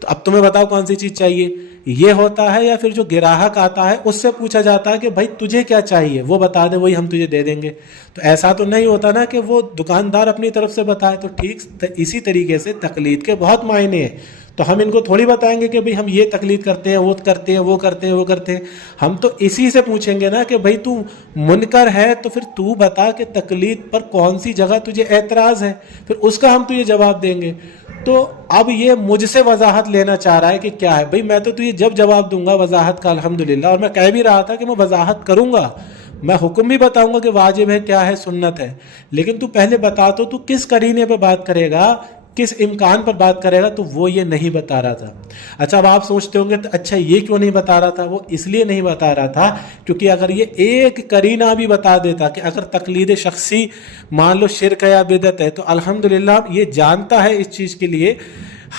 تو اب تمہیں بتاؤ کون سی چیز چاہیے؟ یہ ہوتا ہے یا پھر جو گراہک آتا ہے اس سے پوچھا جاتا ہے کہ بھائی تجھے کیا چاہیے وہ بتا دے وہی ہم تجھے دے دیں گے. تو ایسا تو نہیں ہوتا نا کہ وہ دکاندار اپنی طرف سے بتائے. تو ٹھیک اسی طریقے سے تقلید کے بہت معنی ہیں. تو ہم ان کو تھوڑی بتائیں گے کہ بھئی ہم یہ تقلید کرتے ہیں وہ کرتے ہیں وہ کرتے ہیں وہ کرتے ہیں. ہم تو اسی سے پوچھیں گے نا کہ بھئی تو منکر ہے تو پھر تو بتا کہ تقلید پر کون سی جگہ تجھے اعتراض ہے، پھر اس کا ہم تجھے جواب دیں گے. تو اب یہ مجھ سے وضاحت لینا چاہ رہا ہے کہ کیا ہے. بھئی میں تو تجھے جب جواب دوں گا وضاحت کا الحمدللہ، اور میں کہہ بھی رہا تھا کہ میں وضاحت کروں گا، میں حکم بھی بتاؤں گا کہ واجب ہے کیا ہے سنت ہے، لیکن تو پہلے بتا تو کس قرینے پہ بات کرے گا، کس امکان پر بات کرے گا. تو وہ یہ نہیں بتا رہا تھا. اچھا اب آپ سوچتے ہوں گے اچھا یہ کیوں نہیں بتا رہا تھا؟ وہ اس لیے نہیں بتا رہا تھا کیونکہ اگر یہ ایک قرینہ بھی بتا دیتا کہ اگر تقلید شخصی مان لو شرک یا بدعت ہے تو الحمدللہ یہ جانتا ہے اس چیز کے لیے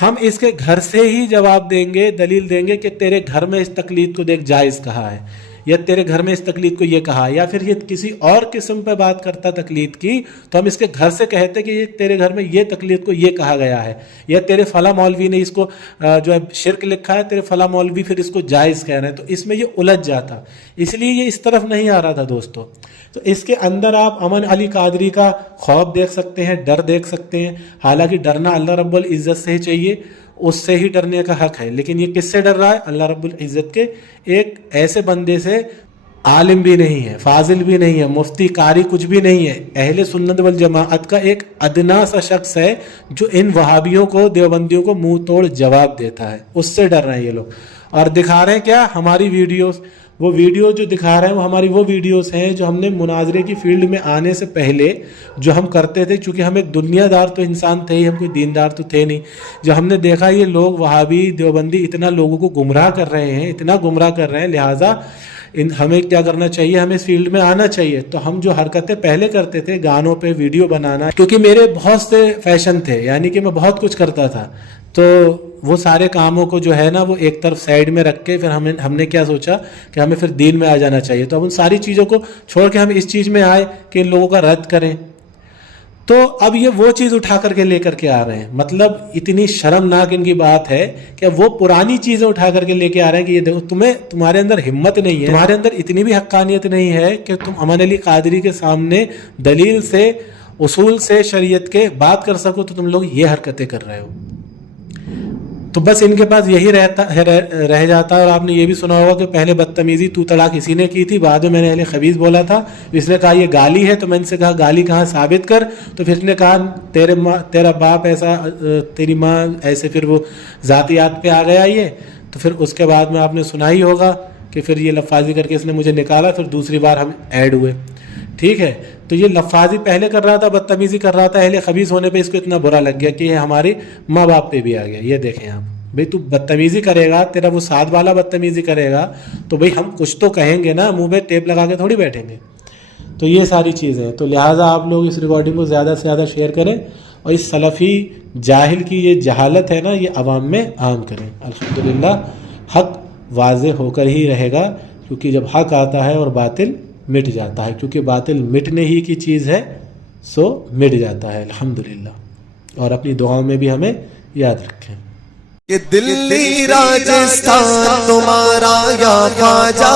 ہم اس کے گھر سے ہی جواب دیں گے، دلیل دیں گے کہ تیرے گھر میں اس تقلید کو دیکھ جائز کہا ہے یا تیرے گھر میں اس تقلید کو یہ کہا، یا پھر یہ کسی اور قسم پہ بات کرتا تقلید کی تو ہم اس کے گھر سے کہتے کہ یہ تیرے گھر میں یہ تقلید کو یہ کہا گیا ہے، یا تیرے فلاں مولوی نے اس کو جو ہے شرک لکھا ہے، تیرے فلاں مولوی پھر اس کو جائز کہہ رہے ہیں. تو اس میں یہ الجھ جاتا، اس لیے یہ اس طرف نہیں آ رہا تھا دوستو. تو اس کے اندر آپ امن علی قادری کا خوف دیکھ سکتے ہیں، ڈر دیکھ سکتے ہیں. حالانکہ ڈرنا اللہ رب العزت سے ہی چاہیے، اس سے ہی ڈرنے کا حق ہے. لیکن یہ کس سے ڈر رہا ہے؟ اللہ رب العزت کے ایک ایسے بندے سے، عالم بھی نہیں ہے، فاضل بھی نہیں ہے، مفتی قاری کچھ بھی نہیں ہے، اہل سنت والجماعت کا ایک ادنا سا شخص ہے جو ان وہابیوں کو دیوبندیوں کو منہ توڑ جواب دیتا ہے. اس سے ڈر رہے ہیں یہ لوگ. اور دکھا رہے ہیں کیا؟ ہماری ویڈیوز. وہ ویڈیو جو دکھا رہے ہیں وہ ہماری وہ ویڈیوز ہیں جو ہم نے مناظرے کی فیلڈ میں آنے سے پہلے جو ہم کرتے تھے. چونکہ ہم ایک دنیا دار تو انسان تھے ہی، ہم کوئی دیندار تو تھے نہیں. جو ہم نے دیکھا یہ لوگ وہابی دیوبندی اتنا لوگوں کو گمراہ کر رہے ہیں، اتنا گمراہ کر رہے ہیں، لہٰذا ہمیں کیا کرنا چاہیے؟ ہمیں اس فیلڈ میں آنا چاہیے. تو ہم جو حرکتیں پہلے کرتے تھے گانوں پہ ویڈیو بنانا، کیونکہ میرے بہت سے فیشن تھے، یعنی کہ میں بہت کچھ کرتا تھا، تو وہ سارے کاموں کو جو ہے نا وہ ایک طرف سائیڈ میں رکھ کے پھر ہم نے کیا سوچا کہ ہمیں پھر دین میں آ جانا چاہیے. تو اب ان ساری چیزوں کو چھوڑ کے ہم اس چیز میں آئے کہ ان لوگوں کا رد کریں. تو اب یہ وہ چیز اٹھا کر کے لے کر کے آ رہے ہیں. مطلب اتنی شرمناک ان کی بات ہے کہ وہ پرانی چیزیں اٹھا کر کے لے کے آ رہے ہیں کہ یہ دیکھو تمہارے اندر ہمت نہیں ہے، تمہارے اندر اتنی بھی حقانیت نہیں ہے کہ تم امن علی قادری کے سامنے دلیل سے، اصول سے، شریعت کے بات کر سکو. تو تم لوگ یہ حرکتیں کر رہے ہو. تو بس ان کے پاس یہی رہ جاتا ہے. اور آپ نے یہ بھی سنا ہوگا کہ پہلے بدتمیزی تو تڑا کسی نے کی تھی، بعد میں میں نے اہل خبیث بولا تھا. اس نے کہا یہ گالی ہے، تو میں ان سے کہا گالی کہاں ثابت کر. تو پھر اس نے کہا تیرا باپ ایسا، تیری ماں ایسے، پھر وہ ذاتیات پہ آ گیا یہ. تو پھر اس کے بعد میں آپ نے سنا ہی ہوگا کہ پھر یہ لفاظی کر کے اس نے مجھے نکالا. پھر دوسری بار ہم ایڈ ہوئے. ٹھیک ہے، تو یہ لفاظی پہلے کر رہا تھا، بدتمیزی کر رہا تھا، اہل خبیث ہونے پہ اس کو اتنا برا لگ گیا کہ یہ ہمارے ماں باپ پہ بھی آ گیا. یہ دیکھیں آپ، بھئی تو بدتمیزی کرے گا، تیرا وہ ساتھ والا بدتمیزی کرے گا تو بھئی ہم کچھ تو کہیں گے نا، منہ پہ ٹیپ لگا کے تھوڑی بیٹھیں گے. تو یہ ساری چیزیں ہیں. تو لہٰذا آپ لوگ اس ریکارڈنگ کو زیادہ سے زیادہ شیئر کریں اور اس سلفی جاہل کی یہ جہالت ہے نا یہ عوام میں عام کریں. الحمدللہ حق واضح ہو کر ہی رہے گا، کیونکہ جب حق آتا ہے اور باطل مٹ جاتا ہے، کیونکہ باطل مٹنے ہی کی چیز ہے سو مٹ جاتا ہے الحمدللہ. اور اپنی دعاؤں میں بھی ہمیں یاد رکھیں. کہ دلی راجستھان تمہارا یا خواجہ